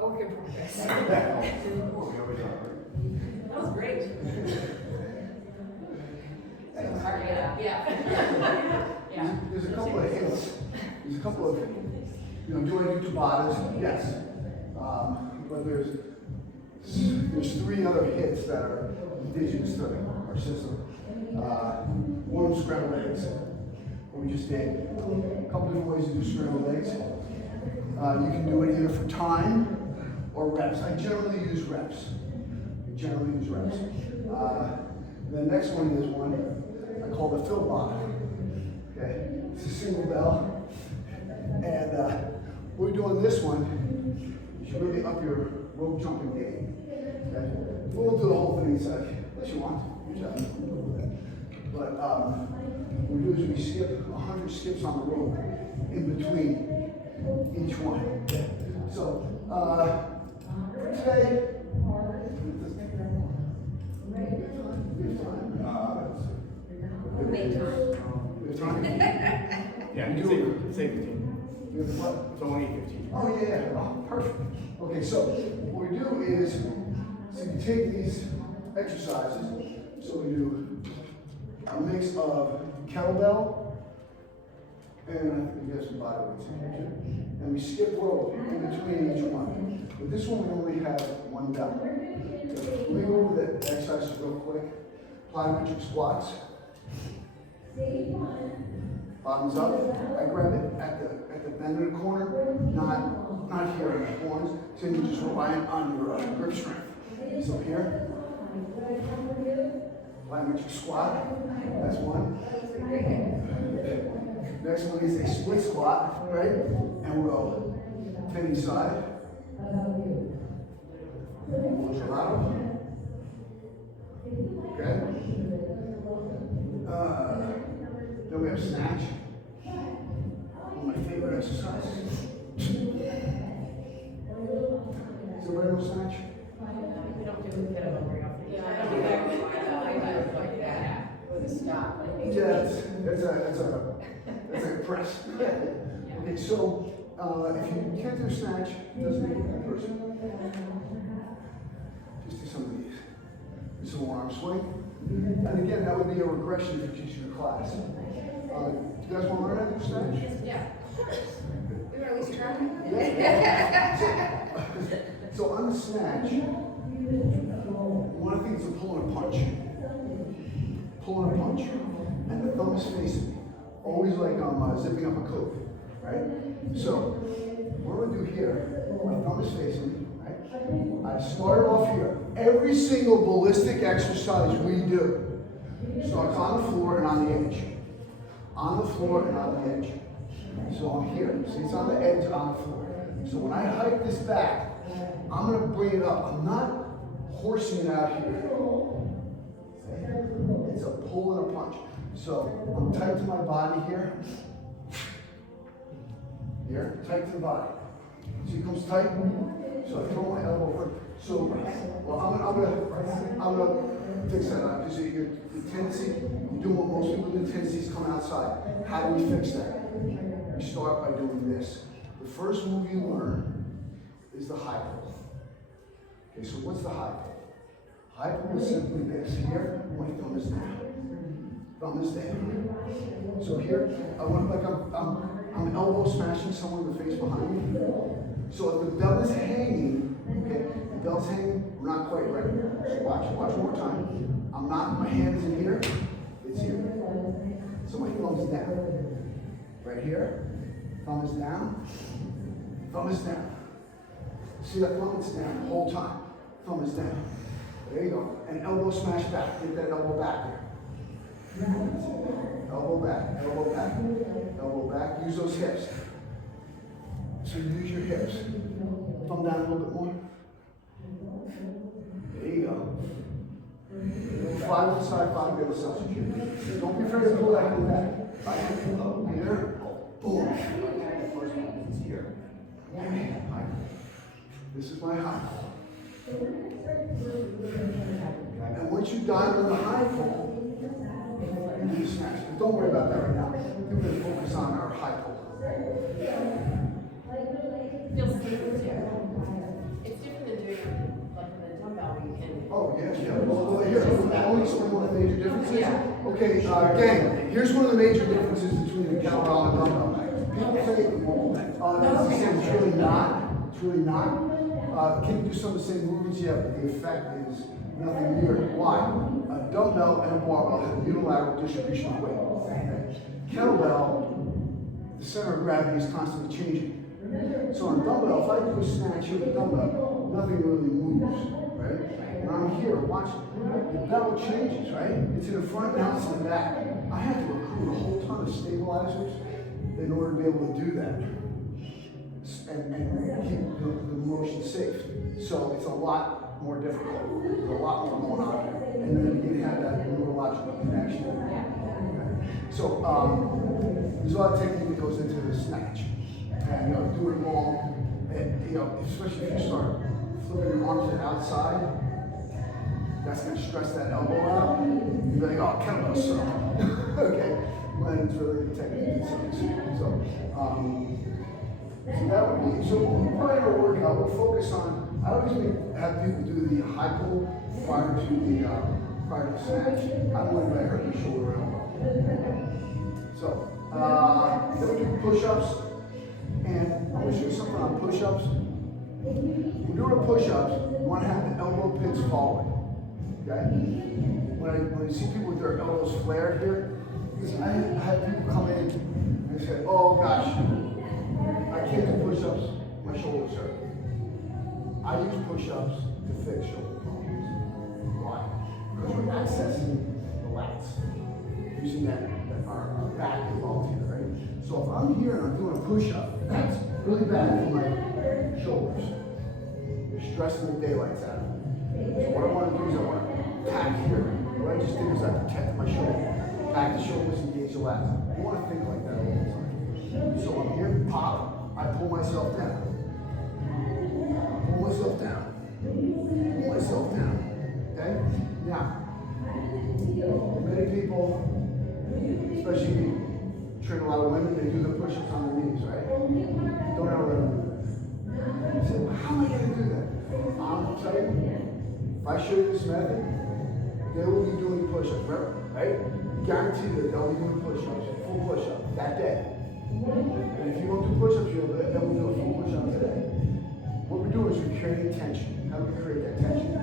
work in progress. That was great. Yeah. There's a couple of hints. There's a couple of, do I do Tabatas? Yes. But there's 3 other hits that are indigenous to our system. One of scrambled eggs, what we just did. A couple different ways to do scrambled eggs. You can do it either for time or reps. I generally use reps. The next one is one I call the Philbata. Okay, it's a single bell. And we're doing this one. You should really up your rope jumping game. Okay, we won't do the whole thing inside, unless you want to. But what we do is we skip 100 skips on the rope in between each one. So today. We have time? Yeah, You save do 15. You have what? It's only 15. Oh, yeah. Oh, perfect. Okay, so what we do is, so you take these exercises, so we do a mix of kettlebell, and I think we have some body weights in here too. And we skip rope in between each one. But this one we only have one bell. So let me go over the exercises real quick. Plyometric squats. Bottoms up. I grab it at the bend of the corner, not here in the corners. So you just rely on your grip strength. So here, plyometric squat. That's one. Next one is a split squat, right? And we'll 10 each side. Okay. Then we have snatch. One of my favorite exercises. Is everybody know snatch? We don't do the kettlebell very often. Yeah, I don't do that. I do it like that with a stop. Yeah, that's a press. Okay, so if you can't do snatch, it doesn't make you a bad person. Just do some of these. Do some more arm swing. And again, that would be a regression if you teach your class. Do you guys want to learn how to do snatch? Yeah. We were at least trying. Yeah. So on the snatch, one of the things is pull and a punch. Pull and a punch. And the thumb is facing me. Always like I'm zipping up a coat, right? So what we're gonna do here, my thumb is facing me, right? I start off here. Every single ballistic exercise we do starts on the floor and on the edge. On the floor and on the edge. So I'm here. See, it's on the edge, on the floor. So when I hike this back, I'm gonna bring it up. I'm not horsing it out here. It's a pull and a punch. So I'm tight to my body here. Here, tight to the body. See, it comes tight. So I throw my elbow over. So, well, I'm gonna fix that out because your tendency, you do what most people do. Tendencies come outside. How do we fix that? We start by doing this. The first move you learn is the high pull. Okay, so what's the high pull? High pull is simply this. Here, my thumb is down. Thumb is down. So here, I want like I'm elbow smashing someone in the face behind me. So if the belt is hanging, okay, the belt's hanging, we're not quite ready. So watch one more time. I'm not, my hand is in here, it's here. So my thumb's down. Right here, thumb is down, thumb is down. See that thumb? It's down the whole time. Thumb is down. There you go. And elbow smash back. Get that elbow back there. Elbow back, elbow back, elbow back. Use those hips. So use your hips. Thumb down a little bit more. There you go. 5 on the side, 5 on the other side. Don't be afraid to pull that hand back. Here. Boom. This is my high pull. And once you're done with the high pull, you do the snatch. But don't worry about that right now. We're going to focus on our high pull. Feels different too. It's different than doing like the dumbbell where you can. Oh, yeah. Well, here, I'll explain one of the major differences. Yeah. Okay, gang, here's one of the major differences between the kettlebell and dumbbell. People say, it's the same. It's really not. It's really not. Can you do some of the same movements? Yeah, but the effect is nothing near it. Why? A dumbbell and a barbell have unilateral distribution of weight. Okay? Kettlebell, the center of gravity is constantly changing. So on a dumbbell, if I do a snatch with a dumbbell, nothing really moves, right? When I'm here, watch it. The bell changes, right? It's in the front, now it's in the back. I had to recruit a whole ton of stabilizers in order to be able to do that. And keep the motion safe. So it's a lot more difficult. There's a lot more going on. And then you have that neurological connection. Okay. So there's a lot of technique that goes into the snatch. And do it wrong. And, especially if you start flipping your arms to the outside, that's going to stress that elbow out. You're like, oh, kettlebell suck. Okay. When it's really a technique. So that would be, so prior to workout, we'll focus on, I always have people do the high pull prior to the snatch. I'm worried about hurting your shoulder and elbow. So, then we do push-ups, and I'm going to show you something on push-ups. When we're doing push-ups, you want to have the elbow pins forward, okay? When I see people with their elbows flared here, because I have people come in and say, oh gosh, I can't do push-ups, my shoulders hurt. I use push-ups to fix shoulder problems. Why? Because we're accessing the lats. Using that our back involved here, right? So if I'm here and I'm doing a push-up, that's really bad for my shoulders. You're stressing the daylights out of me. So what I want to do is I want to pack here. What I just did is I protected my shoulder. Pack the shoulders, engage the lats. You want to think like that all the time. So I'm here, pop. I pull myself down. Pull myself down. Pull myself down. Okay? Now, many people, especially train a lot of women, they do the push-ups on their knees, right? Don't ever let them do that. You say, well, how am I going to do that? I'm tell you, if I show you this method, they will be doing push-ups, right? Guarantee that they'll be doing push-ups, full push-up that day. And if you don't do push-ups, then we'll do a full push-up today. What we're doing is we're creating tension. How do we create that tension?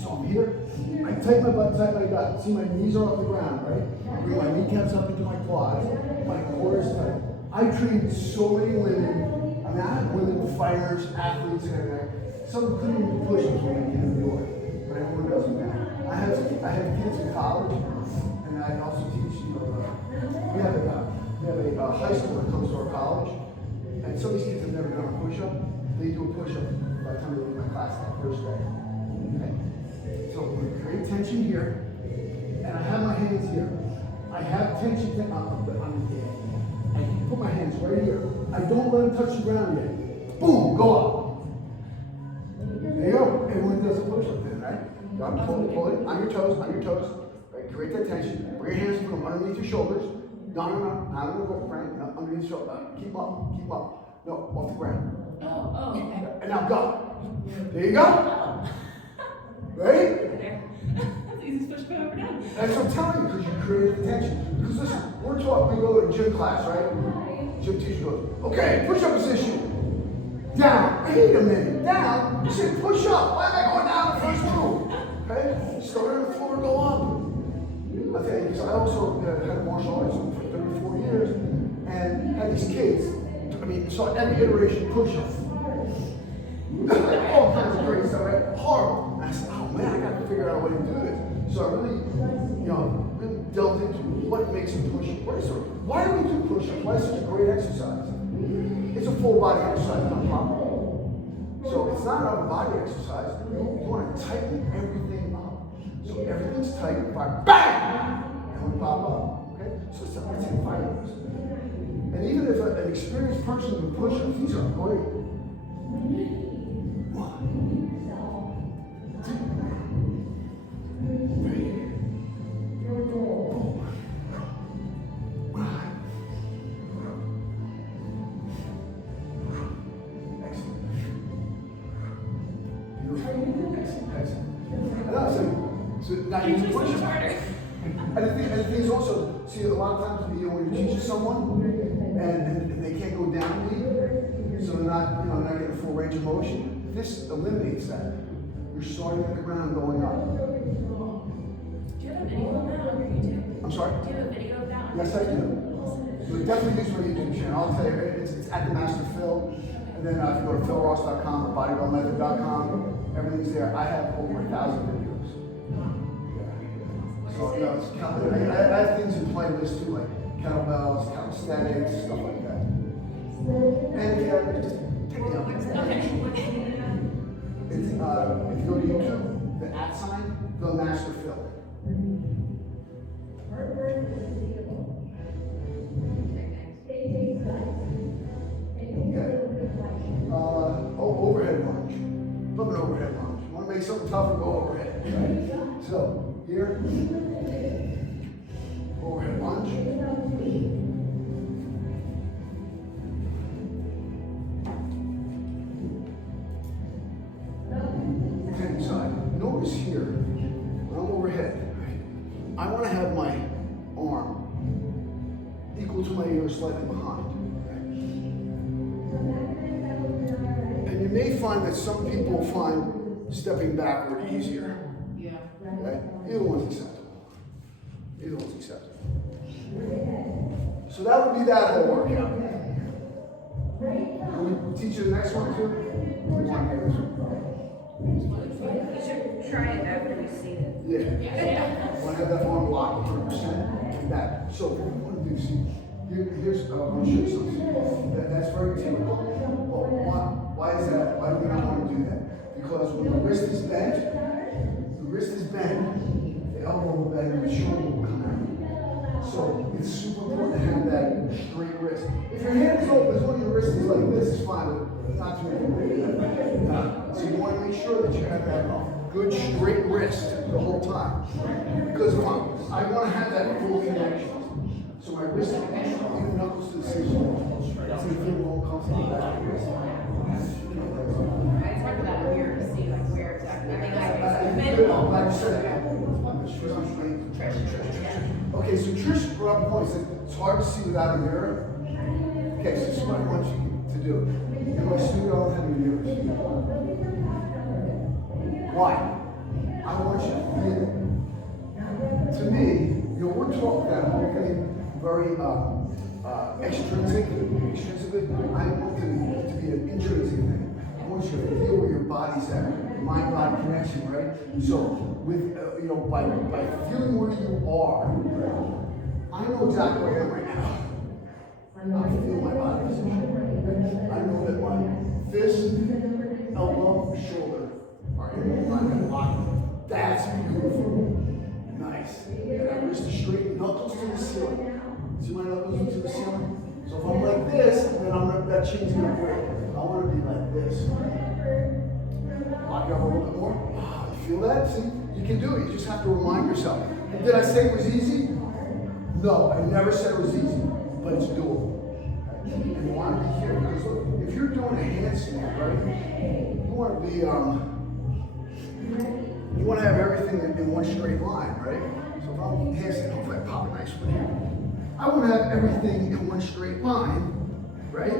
So I'm here, I tighten my butt, tighten my gut. See, my knees are off the ground, right? Bring my kneecaps up into my quads, my core is tight. I trained so many women. I mean, I have women, fighters, athletes, and everything. Some couldn't even do push-ups when they came to New York, but everyone does them now. I have kids in college, and I also teach, we have a high school that comes to our college, and some of these kids have never done a push-up. They do a push-up by the time they leave my class that first day. Okay? So we create tension here, and I have my hands here. I have tension on the head. I put my hands right here. I don't let them touch the ground yet. Boom, go up. There you go. Everyone does a push-up then, right? Pull it on your toes, Right? Create that tension. Bring your hands from underneath your shoulders. No, not on the ground, no, underneath your shoulder. Keep up. No, off the ground. Oh, okay. And now go. There you go. Right? That's the easiest push put over down. That's what I'm telling you, because you created the tension. Because listen, we're taught, we go to gym class, right? Gym teacher goes, okay, push-up position. Down. Wait a minute. Down? You said push up. Why am I going down the first move? Okay? Start on the floor, go up. I think, because I also had martial arts for 34 years and had these kids. So every iteration push-up. All kinds of crazy stuff, right? Horrible. And I said, oh man, I got to figure out a way to do this. So I really eliminates the push-up. Why do we do push-ups? Why is it a great exercise? It's a full body exercise done properly. So it's not an upper body exercise. You want to tighten everything up. So everything's tight, fire, bang! And we pop up. Okay? So it's like 10 fires. And even if an experienced person can push ups, these are great. 1, 2, 3, 4, 5. So now you push it harder. And the thing is also, see, a lot of times, when you're teaching someone and they can't go down deep, so they're not, not getting full range of motion. This eliminates that. You're starting at the ground and going up. Do you have a video of that on your YouTube? I'm sorry? Do you have a video of that on Yes, I do. So definitely use my YouTube channel. I'll tell you, it's at the Master Phil. And then if you go to philross.com or bodybellmethod.com, everything's there. I have over 1,000 videos. So I have things in playlist too, like kettlebells, calisthenics, stuff like that. And just take it out. It's, if you go to YouTube, the @ the Master Phil. Overhead lunge. Love an overhead lunge. You want to make something tougher, go overhead. Right? So, here, overhead lunge. Same side. Notice here, when I'm overhead, I want to have my arm equal to my ear, slightly behind. And you may find that some people find stepping backward easier. Yeah. Okay? Either one's acceptable. Either one's acceptable. So that would be that whole workout. Can we teach you the next one too? We want to do this one. You should try it after we see it. Yeah. Want to have that arm locked 100% and back. So what we want to do, see, here's, I'm going to show you something. That's very typical. Well, why is that? Why do we not want to do that? Because when the wrist is bent, the elbow will bend, and the shoulder will come out. So it's super important to have that straight wrist. If your hand is open, as long as your wrist is like this, it's fine, but not too big. So you want to make sure that you have that good straight wrist the whole time. Because I want to have that full connection. So my wrist, even knuckles to the ceiling. So you feel more comfortable back to the wrist. I talked about here to see like where exactly. Okay, so Trish brought up a point. He said it's hard to see without a mirror. Okay, so this is what I want you to do. In my studio, I don't have any mirrors. Why? I want you to feel it. To me, we're talking that whole thing very extrinsically. I want it to be an intrinsic thing. I want you to feel where your body's at, mind-body connection, right? So, with by feeling where you are, I know exactly where I am right now. I feel my body position. I know that my fist, elbow, shoulder are in alignment, locked. That's beautiful. Nice. And I wrist straight, knuckles to the ceiling. See my knuckles to the ceiling? So if I'm like this, then that chain's gonna break. I want to be like this. Lock it up a little bit more. You feel that? See? You can do it. You just have to remind yourself. And did I say it was easy? No, I never said it was easy, but it's doable. And you want to be here because look, if you're doing a handstand, right? You want to be you want to have everything in one straight line, right? So if I'm handstand, hopefully I pop a nice one here. I want to have everything in one straight line, right?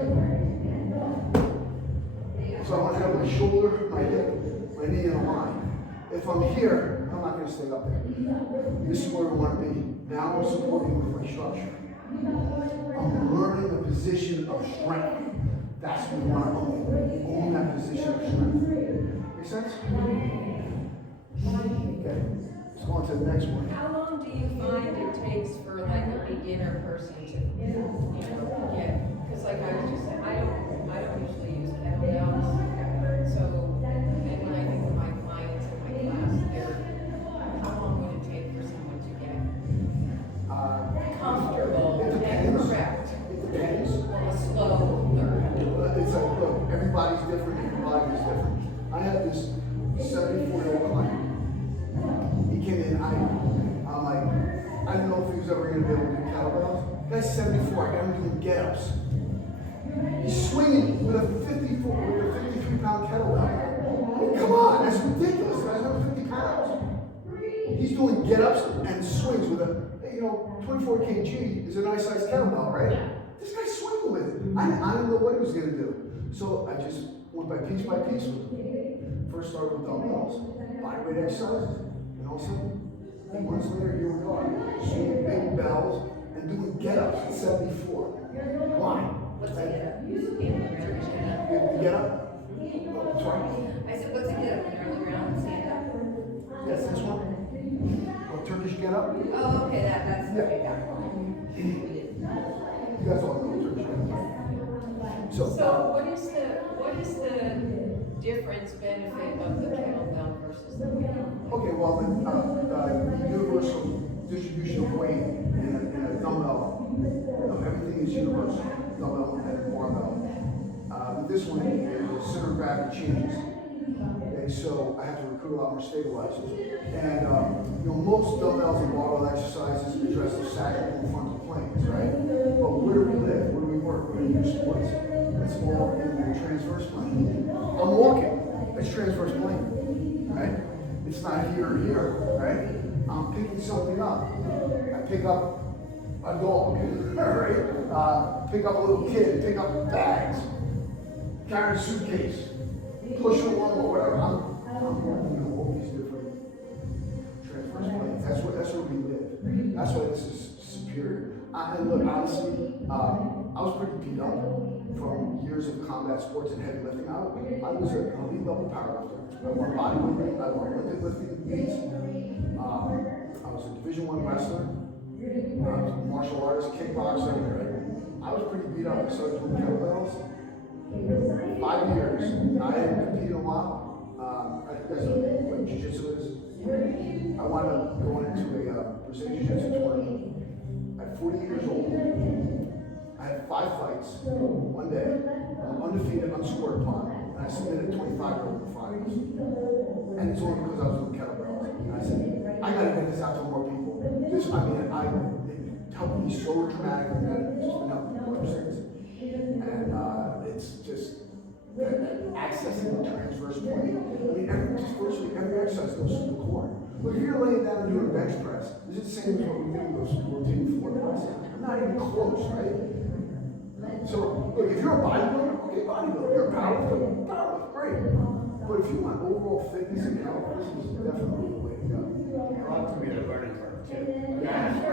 So I want to have my shoulder, my hip, my knee in a line. If I'm here, I'm not going to stay up there. This is where I want to be. Now I'm supporting with my structure. I'm learning a position of strength. That's what we want to own. Own that position of strength. Make sense? Okay. Let's go on to the next one. How long do you find it takes for like a beginner person to, get, because like I was just saying, I don't usually use kettlebells. So, and when I think of my clients in my class, how long would it take for someone to get comfortable It and depends. correct? It depends. A slow learner. It's like, look, everybody's different, everybody's different. I had this 74-year-old client. He came in, I'm like, I didn't know if he was ever gonna be able to do kettlebells. Guy's 74, I got him doing get-ups. He's swinging with a 53-pound kettlebell. Come on, that's ridiculous. The guy's over 50 pounds. He's doing get-ups and swings with a, 24 kg is a nice size kettlebell, right? This guy's swinging with it. I didn't know what he was gonna do. So I just went by piece with him. First started with dumbbells, bodyweight exercises, and also 8 months later, here we are, swinging big bells and doing get-ups at 74. Why? What's a get up? You get up? Oh, sorry. I said, what's a get up? When you're on the ground and stand up? Yes, this one. Turkish get up? Oh, okay, that's, Yeah. okay, got it. You guys all know Turkish get up. So what is the difference benefit of the kettlebell versus the kettlebell? Okay, well, the universal distribution of weight in a dumbbell, everything is universal, dumbbell and barbell. With this one, the center of gravity changes. Okay, so I have to recruit a lot more stabilizers. And most dumbbells and barbell exercises address the sagittal and frontal planes, right? But where do we live? Where do we work? Where do we do sports? It's all in the transverse plane. I'm walking. It's transverse plane, right? It's not here or here, right? I'm picking something up. I pick up a dog, right? Pick up a little kid, pick up bags, carry a suitcase, push a lawnmower, whatever. I'm working on all these different transverse planes. That's where we live. That's why this is superior. And look, honestly, I was pretty beat up from years of combat sports and heavy lifting. I was an elite level powerlifter. I won bodybuilding, I won Olympic lifting meets. I was a Division I wrestler. I was a martial artist, kickboxer. Right? I was pretty beat up. I started doing kettlebells. 5 years. I hadn't competed in a while. I think that's what jiu-jitsu is. I wound up going into a Brazilian jiu-jitsu tournament. At 40 years old, I had 5 fights one day. I'm undefeated, unscored upon, and I submitted 25-year-old in the finals. And it's only because I was doing kettlebells. And I said, I gotta get this out to more people. It helped me so dramatically that it's just been helping me ever since. And it's just accessing the transverse plane. I mean, virtually every exercise goes through the core. Look, if you're laying down and doing a bench press, is it the same as what we do with those rotating floor press? I'm not even close, right? So, look, if you're a bodybuilder, okay, bodybuilder. You're a powerlifter, great. But if you want overall fitness and health, this is definitely the way to go. A lot of me, the learning curve too. I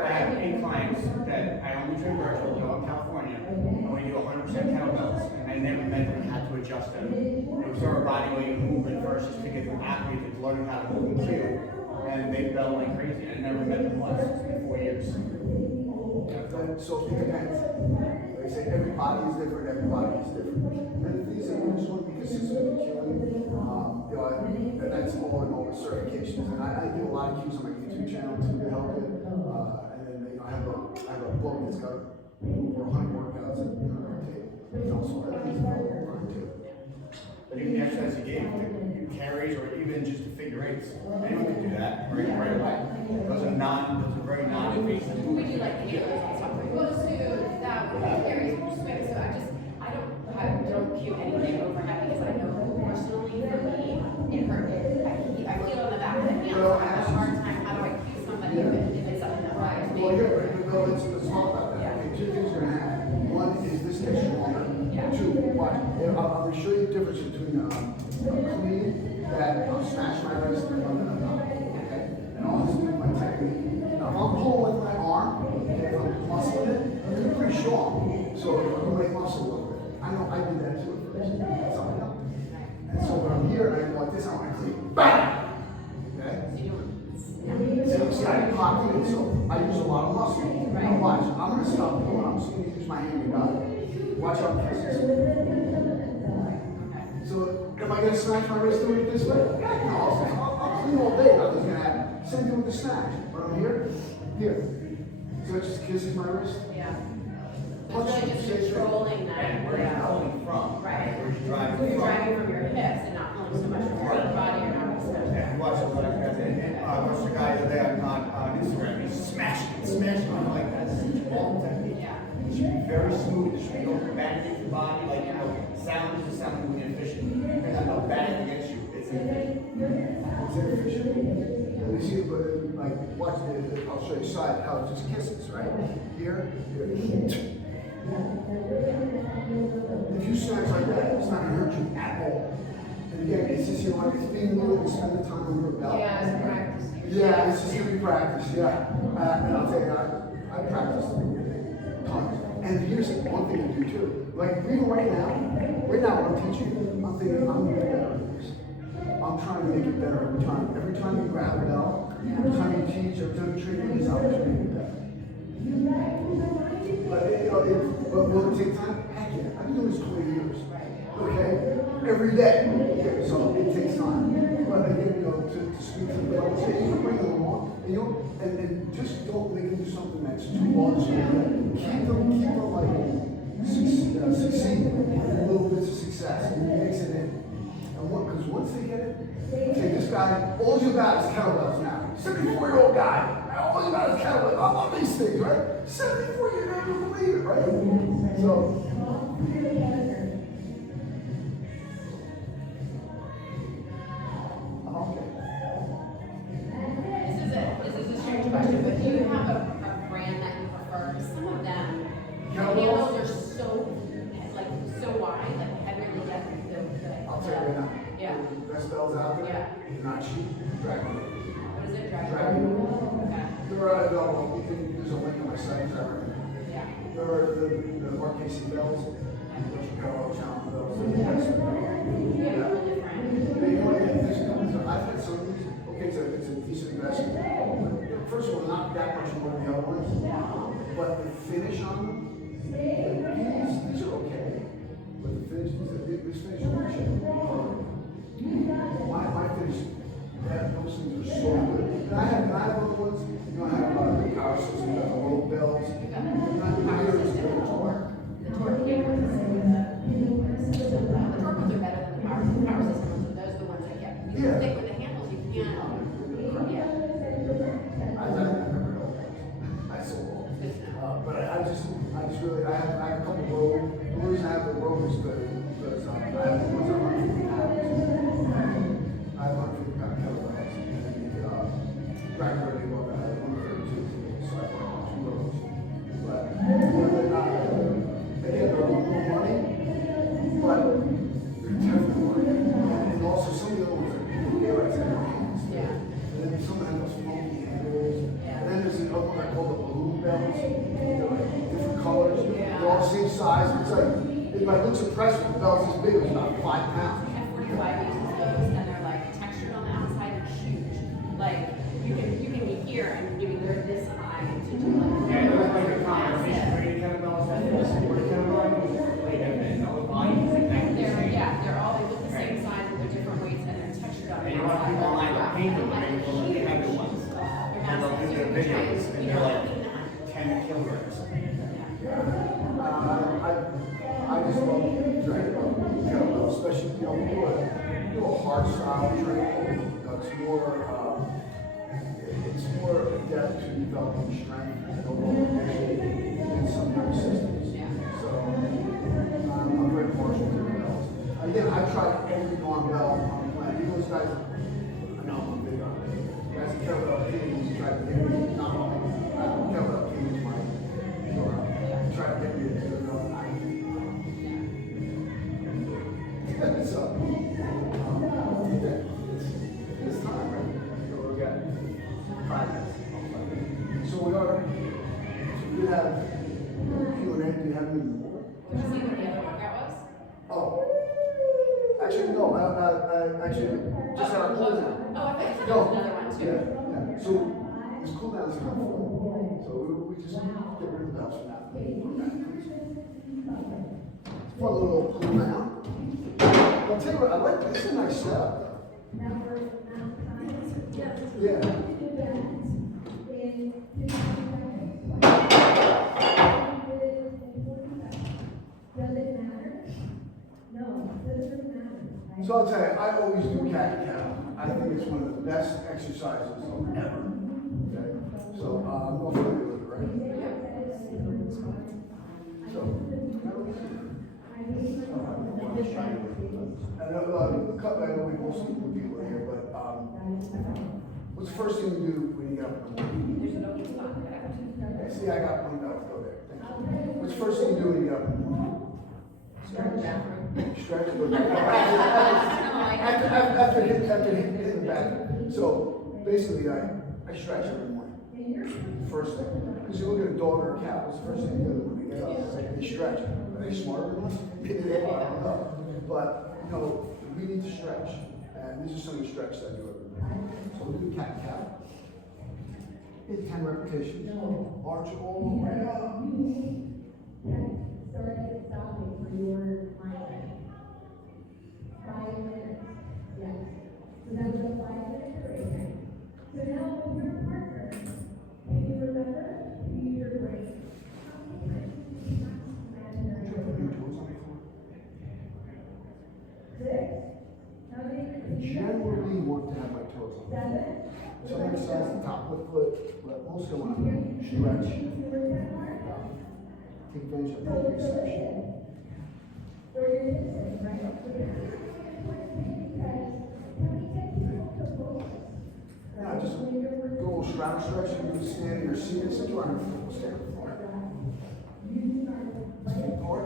have 8 clients that I only train virtual, they're all in California, and we do 100% kettlebells, and I never met them and had to adjust them. It was our body weight and movement versus to get them athletes to learn how to move and cue, and they felt like crazy. I never met them once. It's been 4 years. So it depends. Like I say, everybody is different, everybody is different. And the thing is that we just want to be consistent with cueing. And that's all in all the certifications. And I do a lot of cues on my YouTube channel too to help it. And then I have a book that's got over 100 workouts that I take. Also, I think it's about too. But even the exercise you gave, like carries or even just the figure eights, anyone can do that right away. Those are very non-invasive We movements. do like the others and stuff. We'll just do that with the carries and swings. So I don't cue anything overhead because I know personally for me, it hurt. I feel on the back of the hand. So I have a hard time. How do I cue somebody if it's something that rides me? Well, yeah, let's talk about that. Okay, 2 things are going to happen. One is this gets stronger. Yeah. 2, watch. I'm going to show you the difference between a clean that I'll smash my wrist and one that I'm not. Okay? And I'll just do my technique. Now, if I'm pulling with my arm, and if I'm muscling it, it's pretty strong. So I'm going to muscle a little bit. I know I did that too at first. That's all I know. And so when I'm here and I go like this, I want to clean. Bam! Okay? I use a lot of muscle. Right. Now watch, I'm gonna stop pulling, I'm just gonna use my hand and got it. Watch how it kisses. So, am I gonna snatch my wrist doing it this way? Heck no, I'll clean all day, nothing's gonna happen. Same thing with the snatch. But I'm here. So it just kisses my wrist. Yeah. So it's really just controlling that. And where you're pulling from. Right. Where you're driving You're from. driving from your hips and not pulling so much from your upper body or not exposed. Yeah, watch it like that. And watch the guy the other day on Instagram. He's smashing I'm like, that's such a long technique. Yeah. It should be very smooth. It should be no banging the body. Like, you know, sound is just sounding really efficient. You're not no banging against you. It's inefficient. It's inefficient. And you see, but like, watch it, I'll show you side, how it just kisses, right? Here. If you snatch like that, it's not gonna hurt you at all. And again, it's just, you know, like, it's being willing to spend the time on your belt. Yeah, it's practice. Yeah, it's just gonna be practice, yeah. And I'll tell you, I practice tons. And here's one thing to do too. Like, even right now when I'm teaching, I'm thinking, I'm gonna get better at this. I'm trying to make it better every time. Every time you grab a bell, every time you teach, every time you train, it's how to make it better. But, but will it take time? Heck yeah. I've been doing this 20 years. Okay? Every day. Okay, so it takes time. But again, to speak to the adults, you can bring them along, and just don't make them do something that's too much. Keep them like succeeding, little bits of success, and mix it in. Because once they get it, okay, this guy, all you got is kettlebells now. 74-year-old guy, all you got is kettlebells. I love these things, right? 74, you never believe it, right? So. This is a strange question, but do you have a brand that you prefer? Because some of them, the handles are so wide, like I really get the I'll tell you right now. Yeah. The best bells out there, Yeah. not cheap. Dragon. What is it? Dragon. Okay. They're available. You can use a link on my site. Yeah. There are the RKC bells, which are parallel challenge bells. They're the best. Yeah, really different. I've had some of these. Okay, it's a decent investment. First of all, not that much more than the other ones. But the finish on them, these are okay. But the finish, this finish is shit. My finish, those things are so good. And I have other ones. I have the power system, the roll bells. The power system, the torque. The torque cables with the system. The torque ones are better than the power system ones. Those are the ones that get you Yeah. stick with the handles. You can't. Yeah. I never know. I sold all. But I just really, I have a couple road. The reason I have the road is because I have the ones that run 50 pounds. I have 150 pound kettlebells. Back where they go, I have 132. So I run 2 roads. But again, they're a little more money, but they're definitely money. And also some of the other ones are like in their hands. Yeah. And then some have those funky handles. And then there's another one I call the balloon bells. They're like different colors. They're all the same size. It looks impressive. The bell's this big. It's about 5 pounds. F45 uses those, and they're like textured on the outside and huge. Like you can be here and maybe they're this high to do like. Yeah, it looks like a combination of weighted kettlebells and supported kettlebells. And all the volumes exactly the same. They're all with the same size with their different weights and they're textured on the And you want outside. people online to paint them, right? People look at the ones. And they'll do their videos, and they're like 10 kilograms. I just love kettlebell, especially we do a hard style training. It's more adept to developing strength and overall conditioning in some nervous systems. So I'm very partial to the bells. Again, I've tried every arm bell on the planet. Even those guys, I know I'm big on it. Guys, kettlebell kings try to get me, not only kettlebell kings, try to get me to do it. So, it's time, right? So we got 5 minutes. So we have Q&A. Do you have any more? Did you see what the other workout was? Oh. Actually, no. I actually just had a cool down. Oh, I think No. there's another one too. Yeah. So this cool down is kind of fun. So we just get rid of the bells for now. Fun little cool down. I'll tell you what, I like this. This is a nice setup. Yeah. So I'll tell you, I always do cat and cow. I think it's one of the best exercises ever. Okay? So I'm all familiar with it, right? So, I know we mostly do people here, but what's the first thing you do when you get up in the morning? There's no spot. See, I got one out. Go there. Thank you. What's the first thing you do when you get up in the morning? Start the bathroom. Stretch. After hitting the back. So basically, I stretch every morning. First thing, because you look at a dog or a cat. What's the first thing they do when they get up? They stretch. Are they smarter than us? Maybe they are. I don't know. But you know, we need to stretch, and these are some of the stretches I do every morning. So we do cat and cow. Hit 10 repetitions. Arch all the way up. Starting and stopping for your mindset. 5 minutes. Yes. So that was a 5-minute duration. So now with your partner, can you remember to use your brain? Six. How many? Generally want to have my toes on. 7. Some exercise the top of the foot, but mostly I want to stretch. Take advantage of the exception. Or you're missing, right? Yeah, just go a little straddle stretch. You can stand or seated. Sit around and stand on the floor. Stay apart.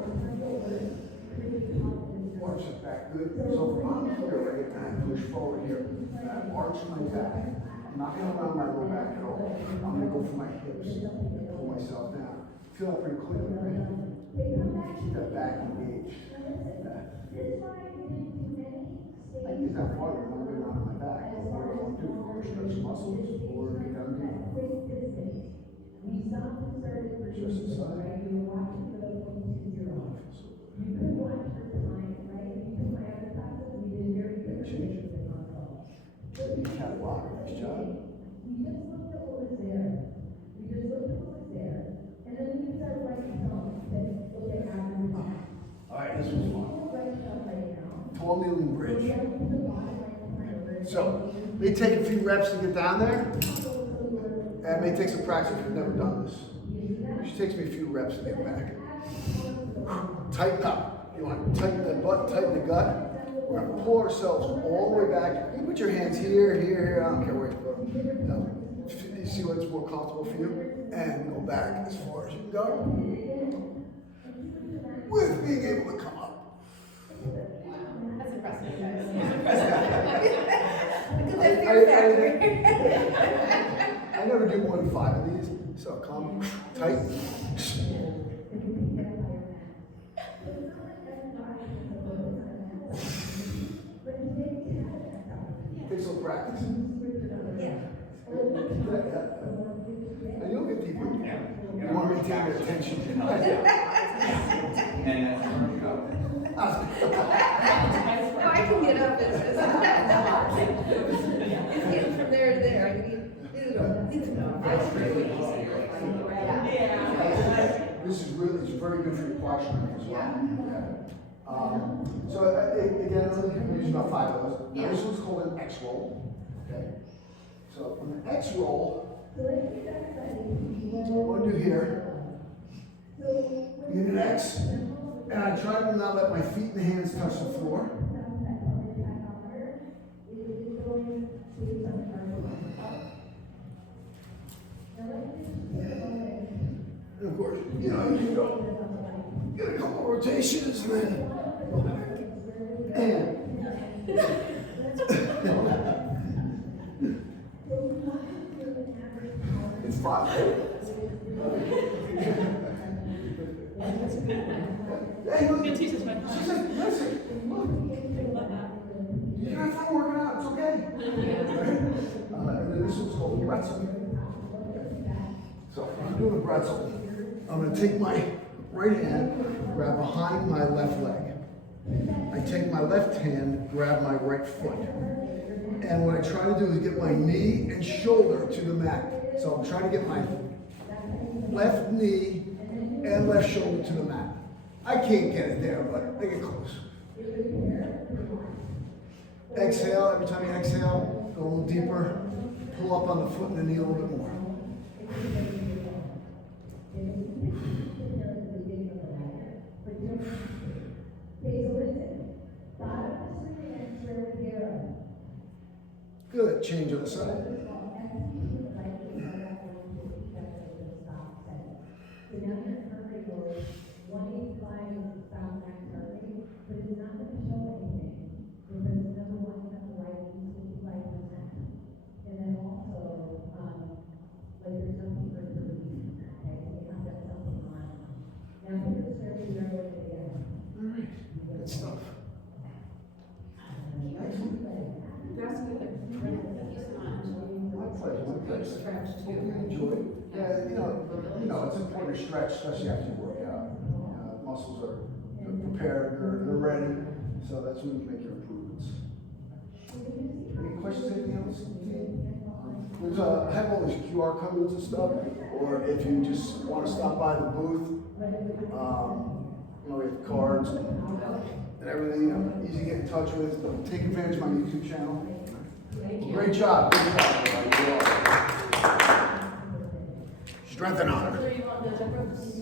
Arch it back good. So if I'm here, right, and I push forward here, and I arch my back. I'm not going to round my lower back at all. I'm going to go for my hips, pull myself down. Feel that pretty clearly, right? Keep that back engaged. I get that part when I'm going on my back. What I want to do, stretch muscles or get down deep. Just the side. You could watch the time, right? You could my other classes, we did very good. Change it. Cat walk, nice job. We just looked at what was there. And then we started writing songs that look at after the time. All right, this was fun. Write stuff right now. Tall kneeling bridge. Right to the bottom right behind. So, may take a few reps to get down there. And it may take some practice if you've never done this. It just takes me a few reps to get back. Tighten up. You want to tighten the butt, tighten the gut. We're going to pull ourselves all the way back. You can put your hands here, here, here. I don't care where you put them. You see what's more comfortable for you? And go back as far as you can go. With being able to come up. That's impressive, guys. I never do more than 5 of these. So come tight. Takes some practice. And you'll get deeper. You want to maintain your attention. No, I can get up. It's getting from there to there. I mean, it's really easy. This is really, it's very good for your posture as well. So again, we're using about 5 of those. Now, this one's called an X roll. Okay. So on the X roll, what I do here, you get an X, and I try to not let my feet and hands touch the floor. And of course, you know, you go, get a couple of rotations, and then go back. And it's 5. Hey, look, she's like, listen, look. You're gonna have fun working out, it's okay. And then this one's called pretzel. So, I'm doing a pretzel. I'm gonna take my right hand, grab behind my left leg. I take my left hand, grab my right foot. And what I try to do is get my knee and shoulder to the mat. So I'm trying to get my left knee and left shoulder to the mat. I can't get it there, but I get close. Exhale, every time you exhale, go a little deeper. Pull up on the foot and the knee a little bit more. Good, change on the side. Alright, good stuff. That's good. Thank you so much. My pleasure, my Good pleasure. stretch Hope you too. enjoy it. Yeah, you know, it's important to stretch, especially after you work out. Muscles are prepared, they're ready, so that's when you make your improvements. Any questions, anything else? There's I have all these QR codes and stuff, or if you just want to stop by the booth, we have cards and everything, easy to get in touch with. So take advantage of my YouTube channel. Thank you. Great job, everybody. Strength and honor. Where do you want the difference?